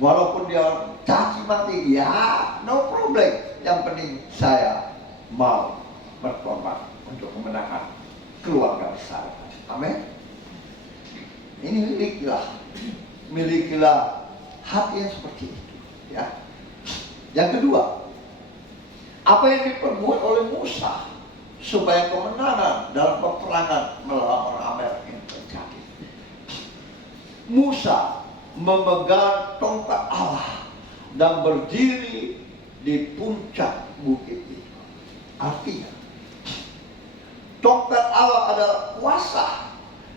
Walaupun dia caci maki, ya, no problem. Yang penting saya mau berkorban untuk kemenangan keluarga besar. Amin. Ini milikilah hati yang seperti itu, ya. Yang kedua, apa yang diperbuat oleh Musa supaya kemenangan dalam peperangan melawan orang Amalek ini terjadi. Musa memegang tongkat Allah dan berdiri di puncak bukit itu. Artinya, tongkat Allah adalah kuasa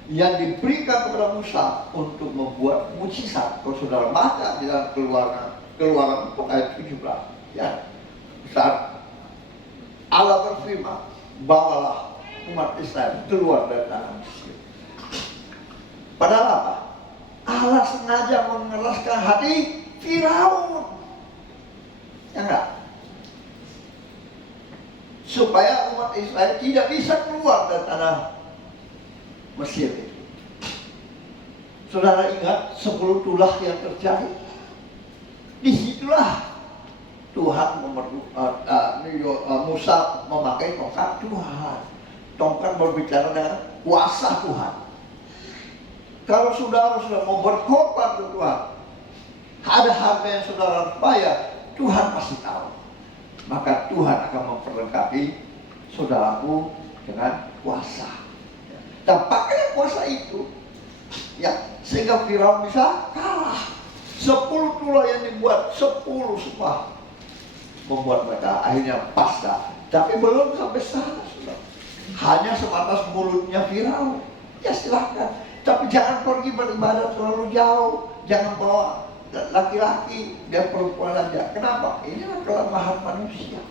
yang diberikan kepada Musa untuk membuat mukjizat. Kalau saudara baca di dalam Keluaran ayat 17, ya, saat Allah berfirman, bawalah umat Israel keluar dari tanah Mesir. Padahal apa? Allah sengaja mengeraskan hati Firaun, ya enggak? Supaya umat Israel tidak bisa keluar dari tanah Mesir itu. Saudara ingat 10 tulah yang terjadi? Disitulah Tuhan Musa memakai tongkat Tuhan. Tongkat berbicara dengan kuasa Tuhan. Kalau saudara sudah mau berkorban ke Tuhan, ada harga yang saudara harus bayar, Tuhan pasti tahu. Maka Tuhan akan memperlengkapi saudaramu dengan kuasa. Dan pakai kuasa itu, ya, sehingga Firaun bisa kalah. 10 tulah yang dibuat, 10 semua membuat mereka akhirnya pasrah. Tapi belum sampai sana, sudah. Hanya sebatas mulutnya Firaun. Ya silahkan. Tapi jangan pergi beribadah terlalu jauh. Jangan bawa laki-laki dan perempuan saja. Kenapa? Ini adalah kelemahan manusia.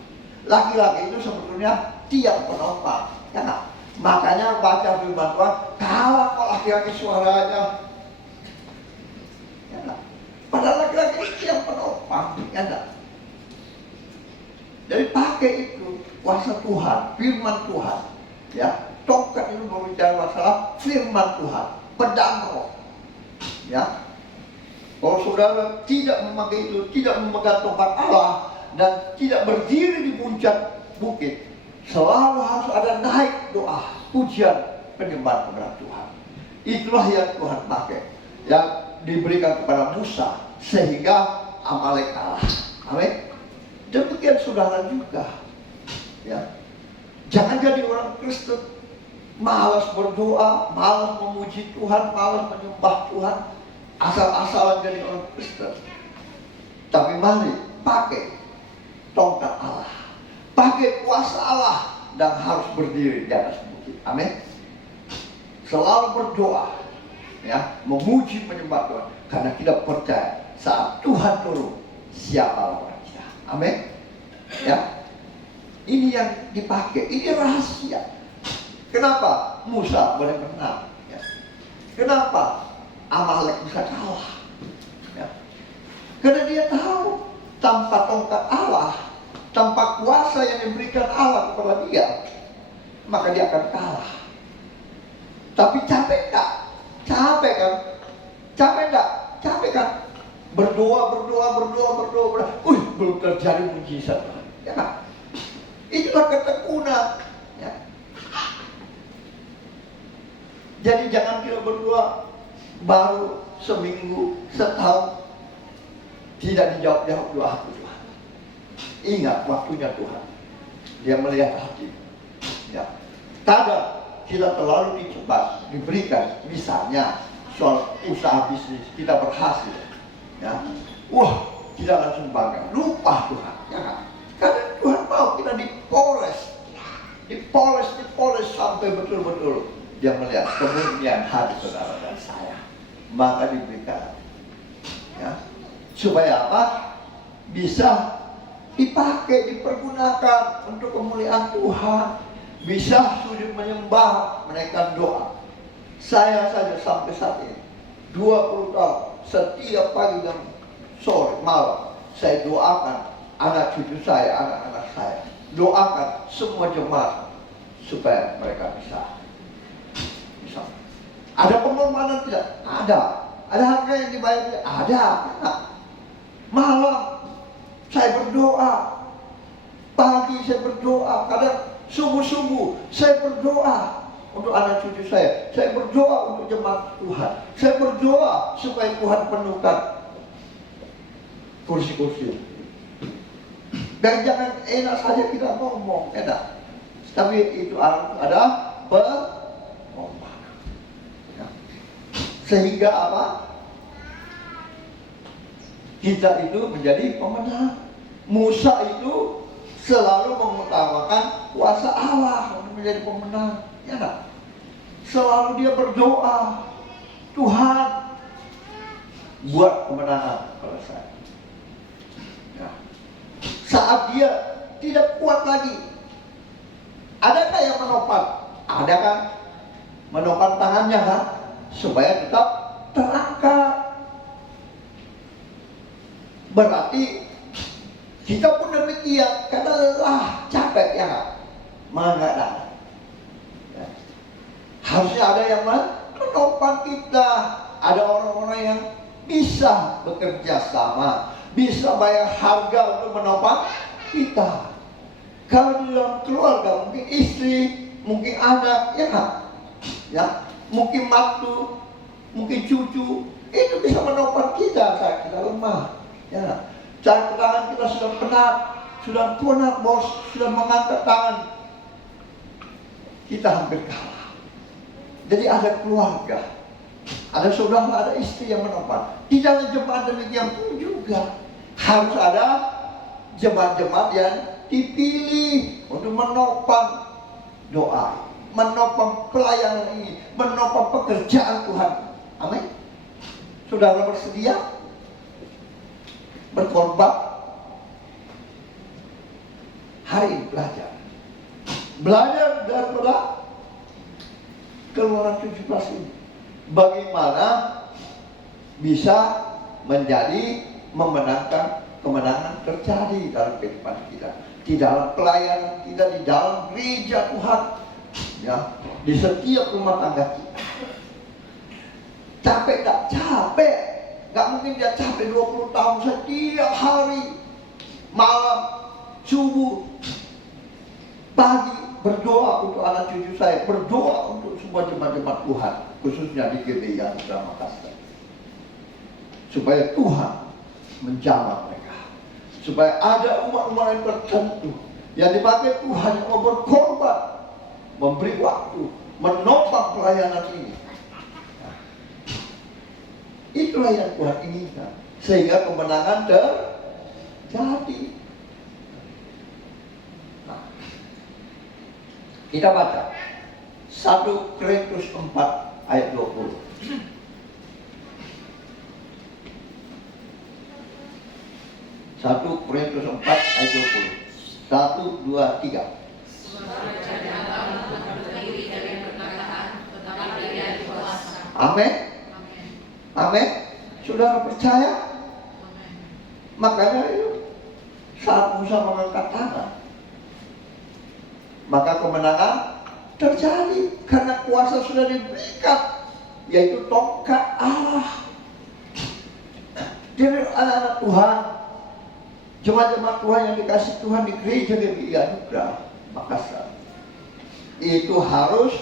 Laki-laki itu sebetulnya tiang penopang. Ya, makanya baca firman Tuhan, kalau laki-laki suaranya, ya, padahal laki-laki itu tiang penopang. Ya, jadi pakai itu kuasa Tuhan, firman Tuhan. Ya, tongkat itu berbicara masalah firman Tuhan, pedang roh. Ya, kalau saudara tidak memakai itu, tidak memegang tongkat Allah dan tidak berdiri di puncak bukit, selalu harus ada naik doa, pujian, penyembahan kepada Tuhan. Itulah yang Tuhan pakai, yang diberikan kepada Musa sehingga Amalek kalah. Amin. Demikian saudara juga, ya. Jangan jadi orang Kristen malas berdoa, malas memuji Tuhan, malas menyembah Tuhan, asal-asalan jadi orang Kristen. Tapi mari pakai tongkat Allah, pakai kuasa Allah, dan harus berdiri di atas bukit. Amin. Selalu berdoa, ya, memuji menyembah Tuhan, karena kita percaya saat Tuhan turun, siapa lawan kita. Amin. Ya, ini yang dipakai, ini rahasia. Kenapa Musa boleh menang? Ya. Kenapa Amalek bisa kalah? Ya. Karena dia tahu tanpa tongkat Allah, tanpa kuasa yang diberikan Allah kepada dia, maka dia akan kalah. Tapi capek enggak? Capek kan? Capek enggak? Capek kan? Berdoa. Belum terjadi mujizat. Ya kan? Itulah ketekunan. Ya. Jadi jangan kita berdoa baru seminggu, setahun tidak dijawab doa Tuhan. Ingat waktunya Tuhan. Dia melihat hati. Ya. Kadang kita terlalu dicoba, diberikan, misalnya soal usaha bisnis kita berhasil. Ya. Wah, kita langsung bangga, lupa Tuhan. Ya kan? Karena Tuhan mau kita dipoles sampai betul-betul dia melihat kemurnian hati saudara dan saya, maka diberikan, ya, supaya apa? Bisa dipakai, dipergunakan untuk kemuliaan Tuhan, bisa sujud menyembah, menaikkan doa. Saya saja sampai saat ini 20 tahun, setiap pagi dan sore malam saya doakan anak cucu saya, anak-anak saya, doakan semua jemaat supaya mereka bisa. Ada pengorbanan tidak? Ada. Ada harga yang dibayar tidak? Ada. Malam saya berdoa, pagi saya berdoa, kadang subuh-subuh saya berdoa untuk anak cucu saya berdoa untuk jemaat Tuhan, saya berdoa supaya Tuhan penuhkan kursi-kursi. Dan jangan enak saja kita ngomong, enak, tapi itu ada pengorbanan. Sehingga apa? Kita itu menjadi pemenang. Musa itu selalu mengutamakan kuasa Allah untuk menjadi pemenang. Ya kan? Selalu dia berdoa, Tuhan buat kemenangan pada saya. Ya. Saat dia tidak kuat lagi, adakah yang menopang? Ada kan? Menopang tangannya kan? Supaya tetap terangkat. Berarti kita pun demikian, karena lelah, capek ya kan? Mengadang. Ya. Harusnya ada yang menopang kita. Ada orang-orang yang bisa bekerja sama, bisa bayar harga untuk menopang kita. Kalau di dalam keluarga, mungkin istri, mungkin anak, ya kan? Ya. Mungkin mantu, mungkin cucu, itu bisa menopang kita saat kita lemah. Ya, saat tangan kita sudah penat, bos, sudah mengangkat tangan, kita hampir kalah. Jadi ada keluarga, ada saudara, ada istri yang menopang. Di dalam jemaat demikian pun juga harus ada jemaat-jemaat yang dipilih untuk menopang doa, menopang pelayanan ini, menopang pekerjaan Tuhan. Amin. Saudara bersedia berkorban? Hari ini belajar daripada Keluaran 17 ini, bagaimana bisa menjadi memenangkan kemenangan terjadi dalam kehidupan kita, di dalam pelayanan kita, di dalam gereja Tuhan. Ya, di setiap rumah tangga kita. Capek gak? Capek. Gak mungkin dia capek 20 tahun setiap hari, malam, subuh, pagi berdoa untuk anak cucu saya, berdoa untuk semua jemaat-jemaat Tuhan, khususnya di GBI Putra Makassar, supaya Tuhan menjamah mereka, supaya ada umat-umat yang tertentu yang dipakai Tuhan yang mau berkorban, memberi waktu, menopang pelayanan ini. Itulah yang Tuhan inginkan, sehingga kemenangan terjadi. Nah, kita baca 1 Korintus 4 ayat 20. 1 Korintus 4 ayat 20. 1, 2, 3. Sebab rencana Allah terdiri dari Amin. Amin. Saudara percaya? Makanya saat Musa mengangkat tangan, maka kemenangan terjadi karena kuasa sudah diberikan, yaitu tongkat Allah. Jadi anak-anak Tuhan, jemaat-jemaat Tuhan yang dikasih Tuhan di gereja GBI Anugerah Makassar, itu harus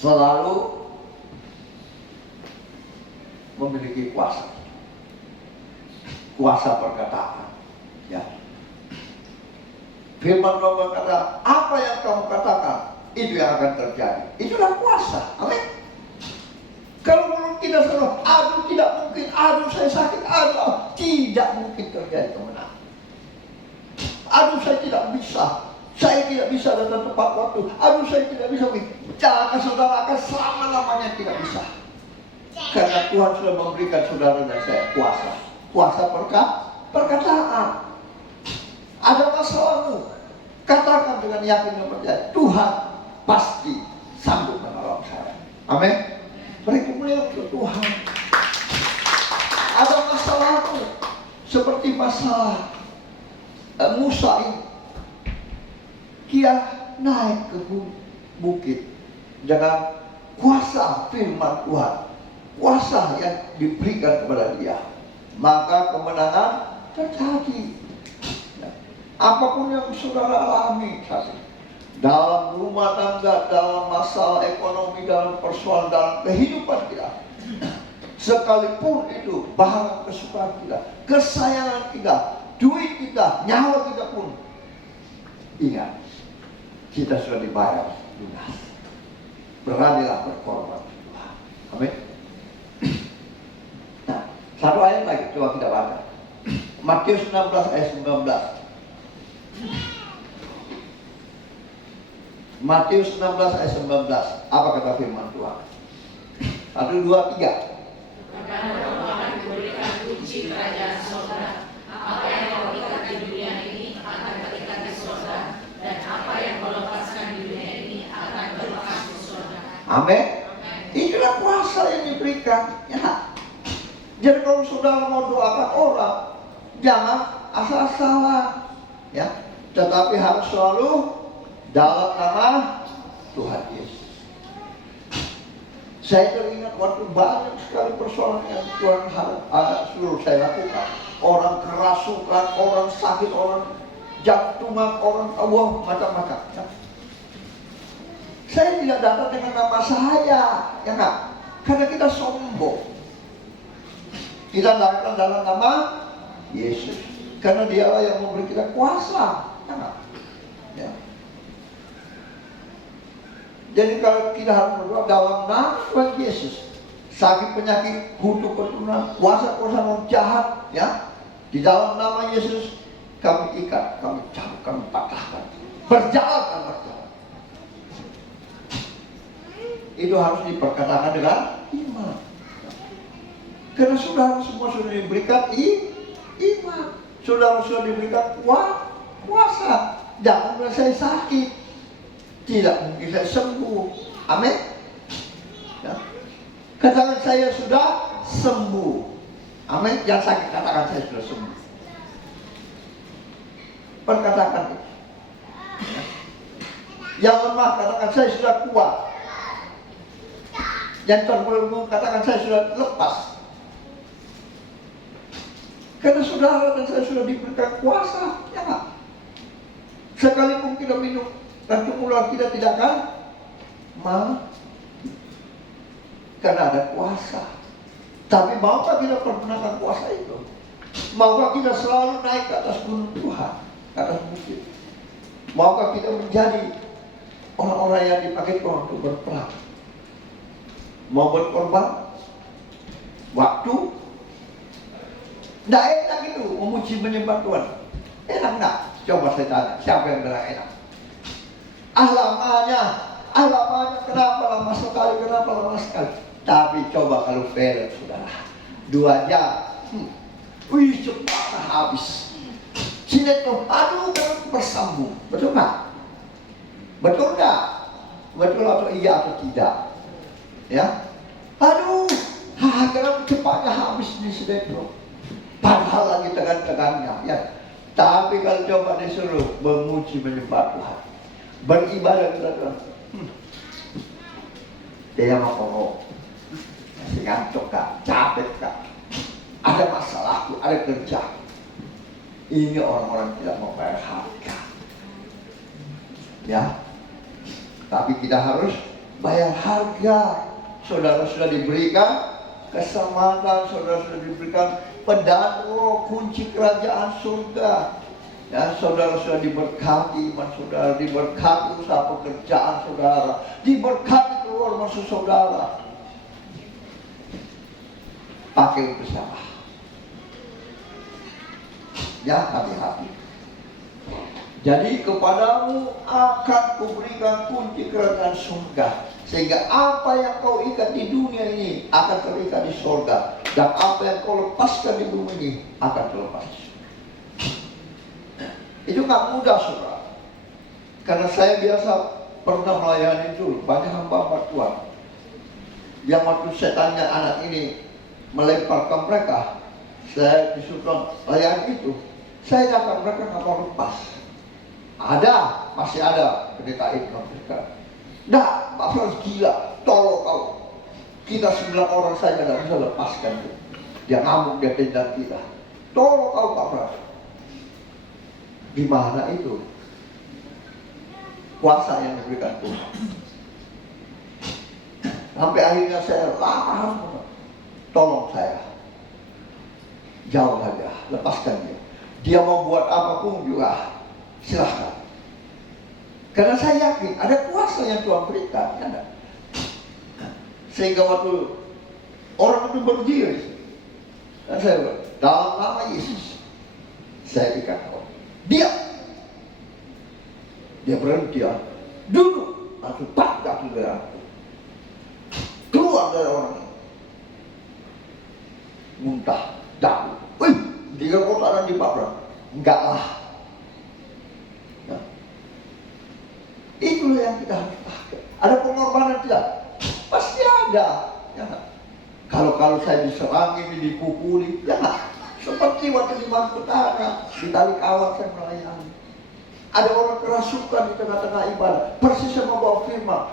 selalu memiliki kuasa perkataan, ya. Firman Tuhan berkata, apa yang kamu katakan itu yang akan terjadi. Itulah kuasa. Amin. Kalau mulut kita selalu, aduh tidak mungkin, aduh saya sakit, aduh tidak mungkin terjadi kemenangan. Aduh saya tidak bisa datang tepat waktu, aduh saya tidak bisa. Jangan saudara akan selama-lamanya tidak bisa. Karena Tuhan sudah memberikan saudara dan saya kuasa perkataan. Ada masalahmu, katakan dengan yakin dan percaya, Tuhan pasti sanggup menolong saya. Amin. Beri kemuliaan ke Tuhan. Ada masalahmu, seperti masalah Musa ini. Dia naik ke bukit dengan kuasa firman Tuhan, kuasa yang diberikan kepada dia, maka kemenangan terjadi. Apapun yang saudara alami saat ini, dalam rumah tangga, dalam masalah ekonomi, dalam persoalan, dalam kehidupan kita, sekalipun itu bahan kesukaan kita, kesayangan kita, duit kita, nyawa kita pun, ingat, kita sudah dibayar lunas. Beranilah berkorban Tuhan. Amin. Nah, satu ayat lagi coba kita baca. Matius 16 ayat 19. Matius 16 ayat 19. Apa kata firman Tuhan? 1, 2, 3. Karena Roh akan memberikan kunci kerajaan surga. Apa yang kau ikat di dunia ini akan terikat di surga, dan apa yang kau lepaskan di dunia ini akan berlepas di surga. Amin. Itulah kuasa yang diberikan. Ya. Jadi kalau saudara mau doakan orang, jangan asal-asalan, ya. Tetapi harus selalu dalam nama Tuhan Yesus. Saya teringat waktu banyak sekali persoalan yang Tuhan suruh saya lakukan. Orang kerasukan, orang sakit, orang jantungan, orang macam-macam. Ya. Saya tidak datang dengan nama saya, ya enggak? Karena kita sombong. Kita datang dalam nama Yesus. Karena dialah yang memberi kita kuasa, ya enggak? Ya. Jadi kalau kita harus berdoa dalam nama Tuhan Yesus, sakit penyakit, kutuk keturunan, kuasa-kuasa roh jahat, ya, di dalam nama Yesus kami ikat, kami cabut, kami patahkan, berjalan. Itu harus diperkatakan dengan iman. Karena saudara semua sudah diberikan iman, saudara sudah diberikan kuasa. Jangan bilang saya sakit, tidak mungkin saya sembuh. Amin. Ya. Katakan saya sudah sembuh. Amin. Yang sakit katakan saya sudah sembuh. Perkatakan itu. Ya. Yang lemah katakan saya sudah kuat. Yang terbelenggu katakan saya sudah lepas. Karena saudara dan saya sudah diberikan kuasa, ya enggak? Sekalipun kita minum racun ular, kita tidak akan mati. Karena ada kuasa. Tapi maukah kita pergunakan kuasa itu? Maukah kita selalu naik ke atas gunung Tuhan, ke atas bukit? Maukah kita menjadi orang-orang yang dipakai Tuhan untuk berperang? Mau berkorban waktu? Tidak enak itu memuji menyembah Tuhan. Enak enggak? Coba saya tanya, siapa yang bilang enak? Lamanya kenapa lama sekali? Tapi coba kalau film saudara 2 jam, wih cepat habis. Sinetron, aduh kan bersambung, betul nggak? Betul nggak? Betul atau iya atau tidak? Ya, aduh, kenapa cepatnya habis di sinetron? Padahal lagi tegan-tegannya, ya. Tapi kalau coba disuruh memuji menyembah Tuhan, beribadah kepada Tuhan, dia mau masih ngantuk kak, capek kak, ada masalah, ada kerja. Ini orang-orang tidak mau bayar harga, ya. Tapi kita harus bayar harga. Saudara sudah diberikan keselamatan, saudara sudah diberikan pedang kunci kerajaan surga. Ya, saudara sudah diberkati, iman saudara diberkati, usaha pekerjaan saudara diberkati, keluar masuk saudara. Pakai untuk siapa? Ya, hati-hati. Jadi kepadamu akan kuberikan kunci kerajaan surga, sehingga apa yang kau ikat di dunia ini akan terikat di surga, dan apa yang kau lepaskan di bumi ini akan terlepas di surga. Itu nggak mudah, saudara. Karena saya biasa pernah melayani dulu banyak hamba Tuhan yang waktu saya tanya anak ini melemparkan mereka, saya disuruh layani itu, saya dapat mereka nggak mau lepas. Ada, masih ada pendeta Ibnu mereka. Nah, Pak Frans gila, tolong kau. Kita 9 orang saja tidak bisa lepaskan dia. Dia ngamuk, dia tendang kita. Tolong kau Pak Frans. Gimana itu? Kuasa yang diberikan Tuhan. Sampai akhirnya saya larang, tolong saya. Jauh aja, lepaskan dia. Dia mau buat apapun juga, silahkan. Karena saya yakin ada kuasa yang Tuhan berikan, ya. Sehingga waktu orang itu berdiri, dan saya bilang, dalam nama Yesus, saya ikat kau. Dia berhenti, duduk, langsung tak saudara, keluar dari orang ini, muntah, dagu. Wih, 3 kotaran dibakar, enggak lah. Itulah yang kita harus pakai. Ada pengorbanan tidak? Pasti ada. Ya, kalau saya diserang ini, dipukuli, ya seperti waktu di Bangku Utara, di Tali Kawat saya melayani. Ada orang kerasukan di tengah-tengah ibadah, persis sama bawa firman.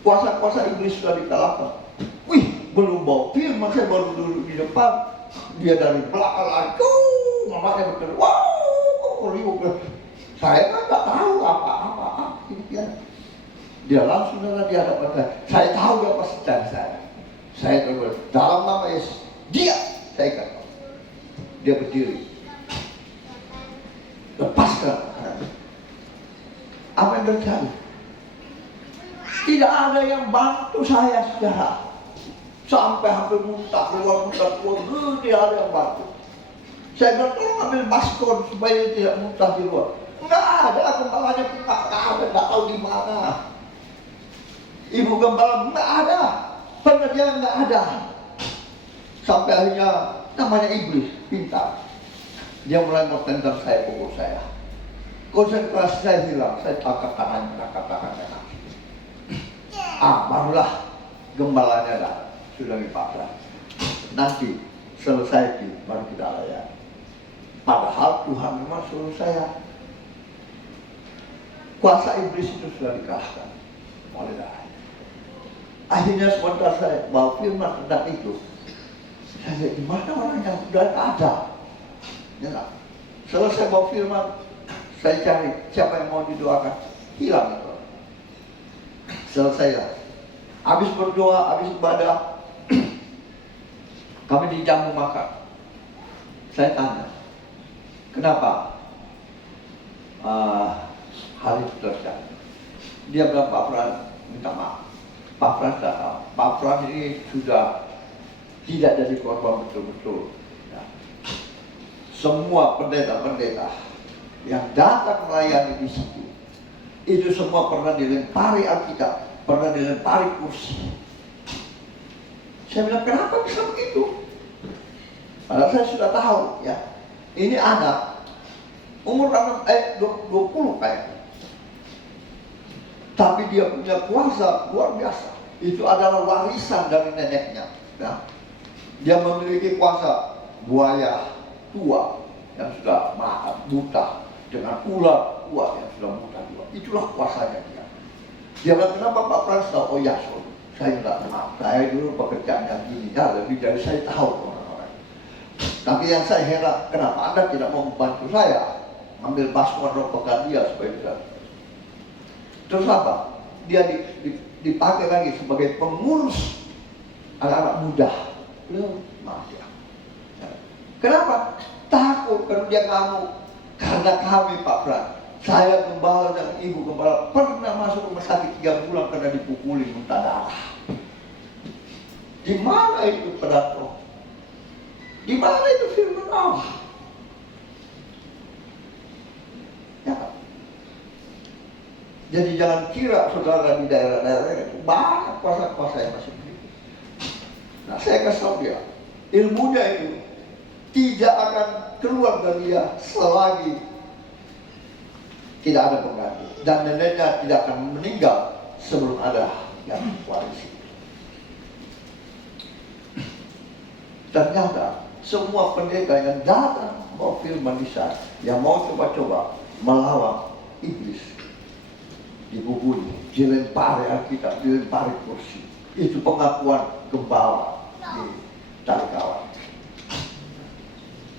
Kuasa-kuasa iblis sudah dikalahkan. Wih, belum bawa firman, saya baru duduk di depan. Dia dari belakang lagi, mamanya berkata, wow, riuh. Saya kan tak tahu apa-apa. Dia langsung di hadapan saya tahu dia pasti cari saya. Saya terus dalam nama Yesus, dia, saya kata, dia berdiri, lepaskan. Apa yang terjadi? Tidak ada yang bantu saya secara sampai hampir muntah keluar, dia ada yang bantu. Saya bilang tolong ambil masker supaya dia tidak muntah di luar. Enggak ada, gembalanya pun nggak tahu di mana. Ibu gembala nggak ada, pengerjaan nggak ada. Sampai akhirnya namanya iblis pintar, dia mulai mau tendang saya, pukul saya. Konsentrasi saya hilang, saya tangkap tangannya. Barulah gembalanya dah sudah dipaksa. Nanti selesai baru kita layani. Padahal Tuhan memang suruh saya. Kuasa iblis itu sudah dikalahkan oleh darah. Akhirnya sementara saya bawa firman tentang itu, saya lihat di mana orang yang sudah ada. Ya, selesai bawa firman, saya cari siapa yang mau didoakan, hilang itu. Selesai lah. Habis berdoa, habis ibadah, kami dijamu makan. Saya tanya, kenapa hal itu terjadi? Dia bilang, Pak Fran minta maaf. Pak Fran tidak tahu. Pak Fran ini sudah tidak jadi korban betul-betul. Ya. Semua pendeta-pendeta yang datang melayani di situ, itu semua pernah dilempari Alkitab, pernah dilempari kursi. Saya bilang, kenapa bisa begitu? Padahal saya sudah tahu, ya. Ini anak umur 20 kayak. Tapi dia punya kuasa luar biasa. Itu adalah warisan dari neneknya. Ya. Dia memiliki kuasa buaya tua yang sudah buta dengan ular tua yang sudah buta juga. Itulah kuasanya dia. Dia bilang, kenapa Pak Pras tahu? Oh ya, saya nggak tahu. Saya dulu pekerjaannya gini, ya lebih dari saya tahu orang-orang. Tapi yang saya heran, kenapa Anda tidak mau membantu saya ambil basuhan roh pekat dia supaya bisa. Terus apa? Dia dipakai lagi sebagai pengurus anak-anak muda. Belum mati. Kenapa? Takut kalau dia ngamuk. Karena kami Pak Pras, saya gembala dan ibu gembala pernah masuk rumah sakit 3 bulan karena dipukuli muntah darah. Di mana itu pedat roh? Di mana itu firman Allah? Ya. Jadi jangan kira saudara di daerah-daerah itu banyak kuasa-kuasa yang masih begitu. Nah, saya kasih tahu dia, ilmunya itu tidak akan keluar dari dia selagi tidak ada pengganti, dan neneknya tidak akan meninggal sebelum ada yang warisi. Ternyata semua pendeta yang datang mau firman lisan, yang mau coba-coba melawan iblis, dibubuli, dilempari Alkitab, dilempari kursi. Itu pengakuan gembala di Tarikawan.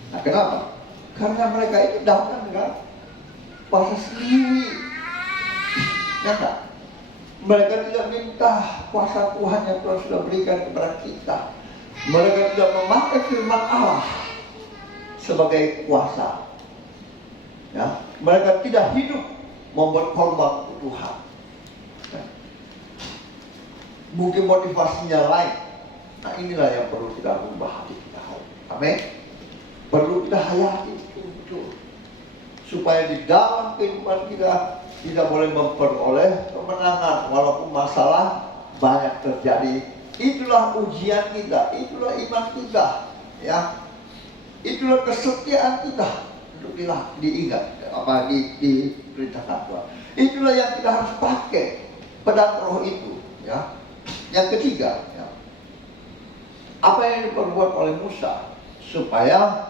Nah, kenapa? Karena mereka itu datang dengan kuasa sendiri. Ya kan? Mereka tidak minta kuasa Tuhan yang Tuhan sudah berikan kepada kita. Mereka tidak memakai firman Allah sebagai kuasa. Ya, mereka tidak hidup membuat korban untuk Tuhan. Ya. Mungkin motivasinya lain. Nah, inilah yang perlu kita ubah hati kita. Amin. Perlu kita hayati betul-betul supaya di dalam kehidupan kita tidak boleh memperoleh kemenangan walaupun masalah banyak terjadi. Itulah ujian kita, itulah iman kita, ya. Itulah kesetiaan kita untuk diingat apa diperintahkan Tuhan. Itulah yang kita harus pakai pedang roh itu, ya. Yang ketiga, ya. Apa yang diperbuat oleh Musa supaya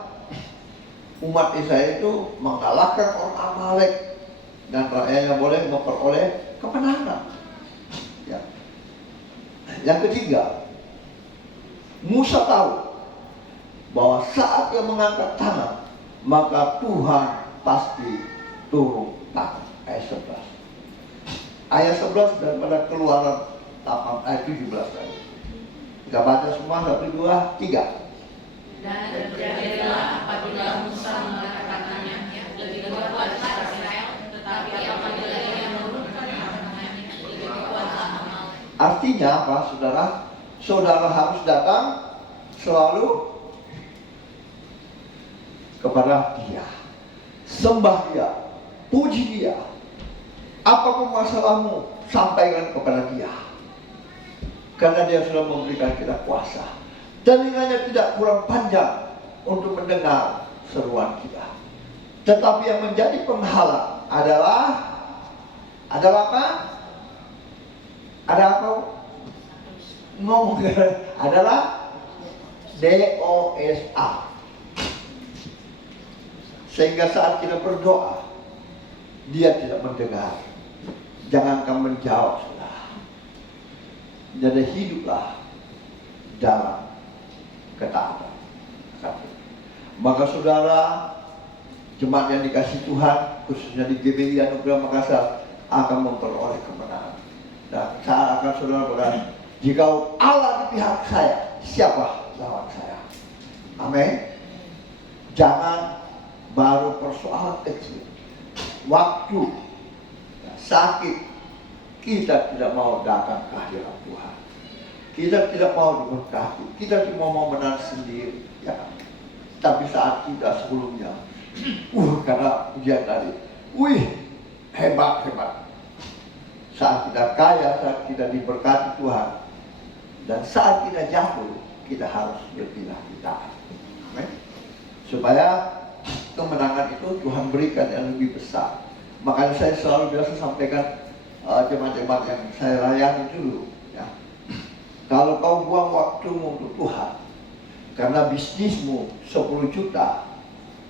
umat Israel itu mengalahkan orang Amalek dan rakyatnya boleh memperoleh kemenangan. Ya. Yang ketiga, Musa tahu bahwa saat dia mengangkat tangan, maka Tuhan pasti turun tangan. Ayat 11. Ayat 11 daripada Keluaran 8 ayat 17 tadi. Kita baca semua 1, 2, 3. Dan terjadilah apabila Musa mengatakannya lebih kuat bangsa Israel, tetapi apabila ia menurunkan tangannya lebih kuat Amalek. Artinya apa, saudara? Saudara harus datang selalu kepada Dia, sembah Dia, puji Dia. Apapun masalahmu, sampaikan kepada Dia, karena Dia sudah memberikan kita kuasa. Telinganya tidak kurang panjang untuk mendengar seruan kita. Tetapi yang menjadi penghalang adalah apa? Ada apa? Ngomong adalah DOSA. Sehingga saat kita berdoa, Dia tidak mendengar. Jangankan menjawab, saudara. Jadi hiduplah dalam ketaatan. Maka saudara, jemaat yang dikasih Tuhan, khususnya di GBI Anugerah Makassar, akan memperoleh kemenangan. Dan saya akan saudara berkata, jika Allah di pihak saya, siapa lawan saya? Amin. Jangan baru persoalan kecil, waktu sakit, kita tidak mau datang ke hadirat Tuhan. Kita tidak mau diberkati, kita cuma mau menang sendiri, ya. Tapi saat kita sebelumnya, karena ujian tadi, hebat. Saat kita kaya, saat kita diberkati Tuhan, dan saat kita jatuh, kita harus berpindah kita. Amin. Supaya kemenangan itu Tuhan berikan yang lebih besar. Makanya saya selalu biasa sampaikan jemaat-jemaat yang saya layani dulu, ya. Kalau kau buang waktumu untuk Tuhan karena bisnismu 10 juta,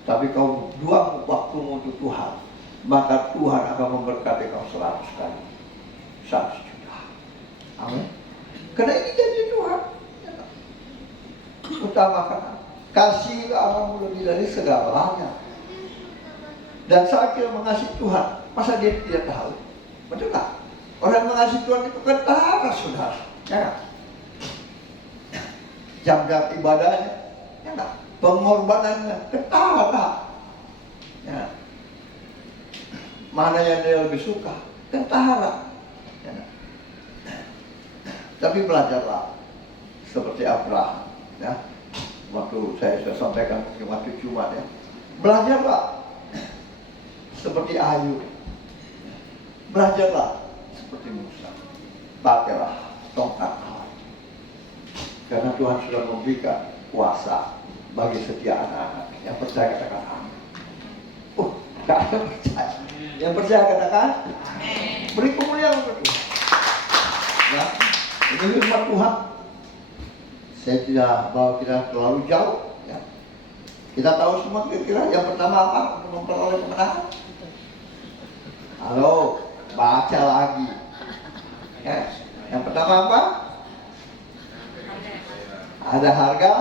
tapi kau buang waktumu untuk Tuhan, maka Tuhan akan memberkati kau 100 kali, 100 juta. Amin. Karena ini janji Tuhan. Utamakan kasih kamu lebih dari segalanya. Dan saat kita mengasihi Tuhan, masa dia tidak tahu? Betul tak? Orang mengasihi Tuhan itu kentara, saudara. Ya, jam-jam ibadahnya, ya, pengorbanannya kentara. Ya. Mana yang dia lebih suka? Kentara. Ya. Tapi belajarlah seperti Abraham. Ya. Waktu saya sudah sampaikan waktu Jumat, ya. Belajarlah seperti Ayub. Belajarlah seperti Musa. Pakailah tongkat Allah. Karena Tuhan sudah memberikan kuasa bagi setiap anak-anak yang percaya, katakan amin. Gak ada percaya. Yang percaya katakan amin. Beri kemuliaan untuk Tuhan. Ya, ini firman Tuhan. Saya tidak bawa kita terlalu jauh. Ya. Kita tahu semua kira-kira yang pertama apa untuk memperoleh kemenangan. Halo, baca lagi. Ya. Yang pertama apa? Ada harga.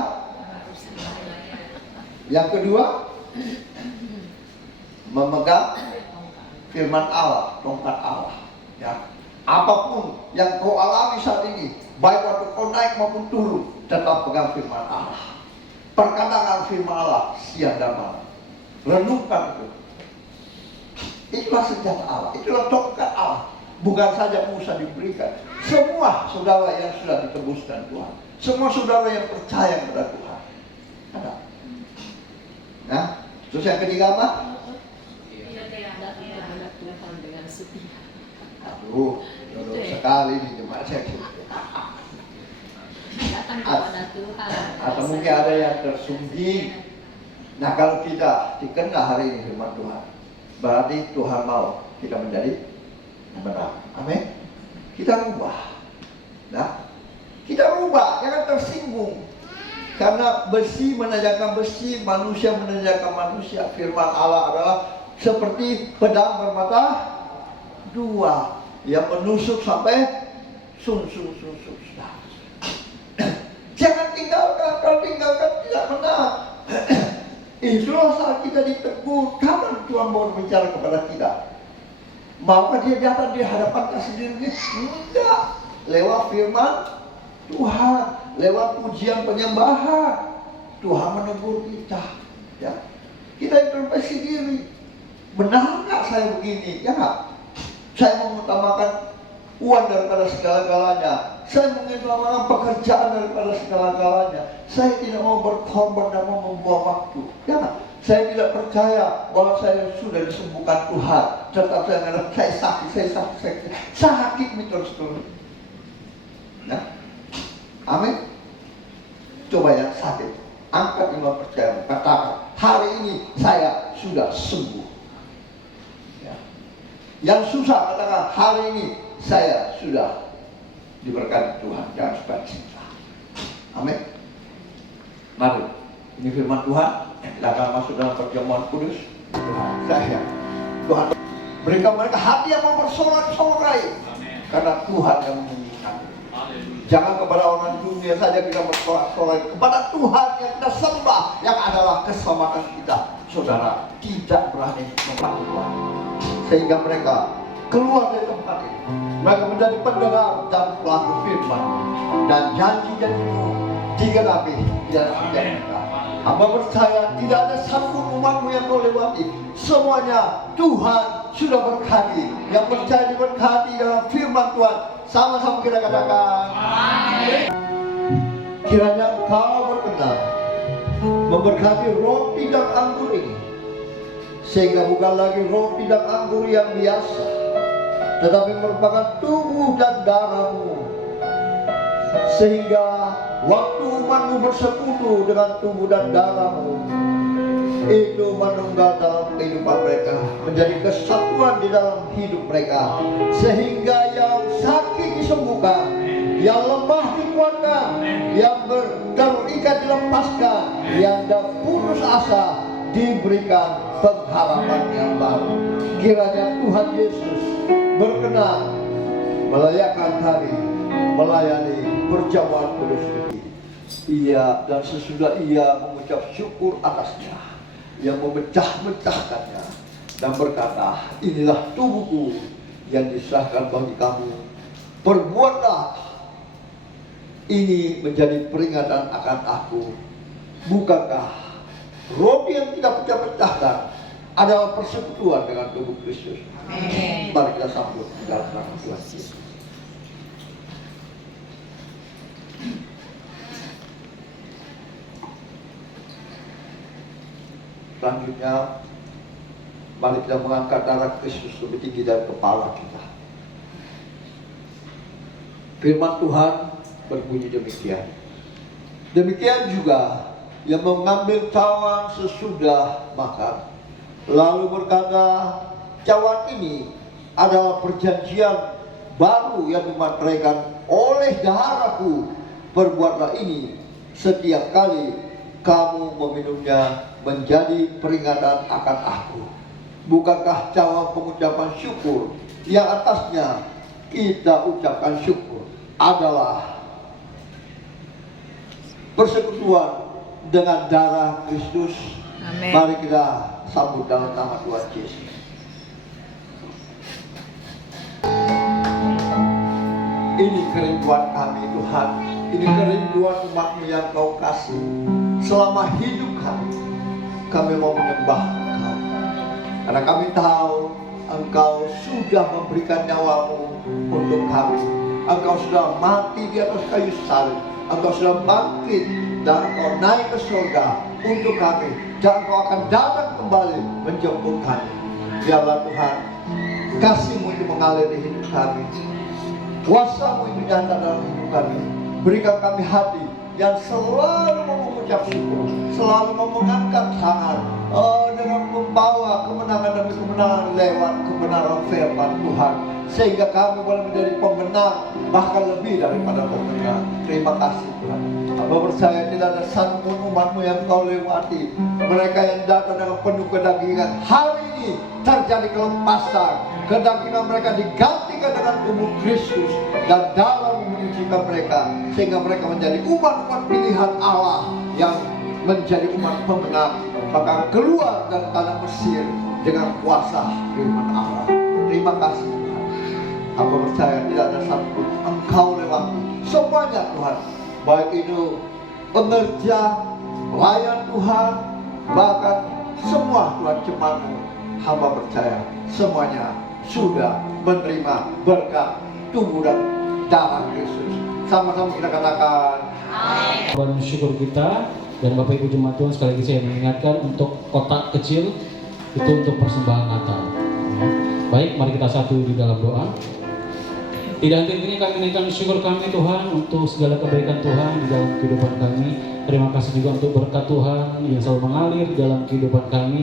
Yang kedua, memegang firman Allah, tongkat Allah. Ya. Apapun yang kau alami saat ini, baik waktu kau naik maupun turun, tetap pegang firman Allah. Perkatakan firman Allah siang dan malam. Renungkan itu. Itulah senjata Allah, itulah tongkat Allah. Bukan saja Musa diberikan, semua saudara yang sudah ditebuskan Tuhan, semua saudara yang percaya kepada Tuhan. Ada. Nah, terus yang ketiga apa? Aduh, jodoh sekali nih jemaat saya. Datang kepada Tuhan. Atau mungkin ada yang tersungging. Nah, kalau kita dikenal hari ini firman Tuhan, berarti Tuhan mau kita menjadi menang. Amin. Kita rubah. Nah, kita rubah, jangan tersinggung. Karena besi menajakkan besi, manusia menajakkan manusia. Firman Allah adalah seperti pedang bermata dua yang menusuk sampai sun. Jangan tinggalkan, kalau tinggalkan tidak menang. Itulah saat kita ditegur. Kapan Tuhan mau bicara kepada kita? Maukah dia datang di hadapan kita sendiri? Enggak. Lewat firman Tuhan, lewat pujian penyembahan, Tuhan menegur kita. Ya. Kita introspeksi diri. Benar nggak saya begini? Ya nggak? Saya mengutamakan uang daripada segala-galanya. Saya mengutamakan pekerjaan daripada segala-galanya. Saya tidak mau berkorban dan mau membuang waktu. Ya nggak? Saya tidak percaya bahwa saya sudah disembuhkan Tuhan. Tetap saya mengatakan, saya sakit terus. Nah, amin. Coba yang sakit, angkat iman percaya, katakan, hari ini saya sudah sembuh. Ya. Yang susah katakan, hari ini saya sudah diberkati Tuhan dan sukacita. Amin. Mari, ini firman Tuhan. Kita akan masuk dalam perjamuan kudus. Tuhan berikan mereka hati yang mau bersorak-sorai, karena Tuhan yang menyembuhkan. Jangan kepada orang dunia saja kita bersorak-sorai, kepada Tuhan yang kita sembah, yang adalah keselamatan kita. Saudara tidak berani membantu Tuhan, sehingga mereka keluar dari tempat ini. Mereka menjadi pendengar dan pelaku firman, dan janji-janjimu digenapi di dalam hidup mereka. Hamba percaya tidak ada satu umatmu yang kau lewati. Semuanya Tuhan sudah berkati. Yang percaya diberkati dalam firman Tuhan, sama-sama kita katakan amin. Kiranya Engkau berkenan memberkati roti dan anggur ini, sehingga bukan lagi roti dan anggur yang biasa, tetapi merupakan tubuh dan darah-Mu, sehingga waktu umatmu bersekutu dengan tubuh dan darah-Mu, itu menunggal dalam kehidupan mereka, menjadi kesatuan di dalam hidup mereka, sehingga yang sakit disembuhkan, yang lemah dikuatkan, keluarga yang terikat dilepaskan, yang dah putus asa diberikan pengharapan yang baru. Kiranya Tuhan Yesus berkenan melayakan kami melayani perjamuan kudus ini. Ia dan sesudah ia mengucap syukur atasnya, ia memecah-mecahkannya dan berkata, inilah tubuhku yang diserahkan bagi kamu. Perbuatlah ini menjadi peringatan akan aku. Bukankah roti yang tidak pecah-pecahkan adalah persekutuan dengan tubuh Kristus? Amin. Mari kita sambut dalam nama Tuhan Yesus. Selanjutnya, mari kita mengangkat darah Kristus lebih tinggi dari kepala kita. Firman Tuhan berbunyi demikian. Demikian juga yang mengambil cawan sesudah makan, lalu berkata, cawan ini adalah perjanjian baru yang dimateraikan oleh darahku. Perbuatlah ini setiap kali kamu meminumnya menjadi peringatan akan aku. Bukankah cawan pengucapan syukur yang atasnya kita ucapkan syukur adalah persekutuan dengan darah Kristus? Amin. Mari kita sambut dalam nama Tuhan Yesus. Ini kerinduan kami Tuhan, ini kerinduan umat-Mu yang Kau kasih. Selama hidup kami mau menyembah Engkau, karena kami tahu Engkau sudah memberikan nyawa-Mu untuk kami. Engkau sudah mati di atas kayu salib, Engkau sudah bangkit dan Engkau naik ke surga untuk kami, dan Engkau akan datang kembali menjemput kami. Biarlah Tuhan, kasih-Mu itu mengalir di hidup kami, kuasa-Mu itu nyata dalam hidup kami. Berikan kami hati yang selalu mau mengucap syukur, selalu mau mengangkat tangan, dengan membawa kemenangan demi kemenangan lewat kebenaran firman Tuhan, sehingga kami boleh menjadi pemenang, bahkan lebih daripada pemenang. Terima kasih Tuhan. Hamba percaya tidak ada satu pun umat-Mu yang Kau lewati, mereka yang datang dengan penuh kedagingan, hari ini terjadi kelepasan. Kedagingan mereka digantikan dengan tubuh Kristus, dan darah menyucikan mereka, sehingga mereka menjadi umat-umat pilihan Allah yang menjadi umat pemenang, bahkan keluar dari tanah Mesir dengan kuasa firman Allah. Terima kasih Tuhan. Hamba percaya tidak ada satu pun Engkau lewati semuanya Tuhan, baik itu pengerja, pelayan Tuhan, bahkan semua Tuhan jemaat-Mu. Hamba percaya semuanya sudah menerima berkat tubuh dan darah Kristus. Sama-sama kita katakan Amin. Tuhan syukur kita. Dan Bapak Ibu Jemaat Tuhan, sekali lagi saya mengingatkan untuk kotak kecil itu untuk persembahan Natal. Baik, mari kita satu di dalam doa. Tidak henti-hentinya kami naikkan syukur kami Tuhan untuk segala kebaikan Tuhan di dalam kehidupan kami. Terima kasih juga untuk berkat Tuhan yang selalu mengalir di dalam kehidupan kami.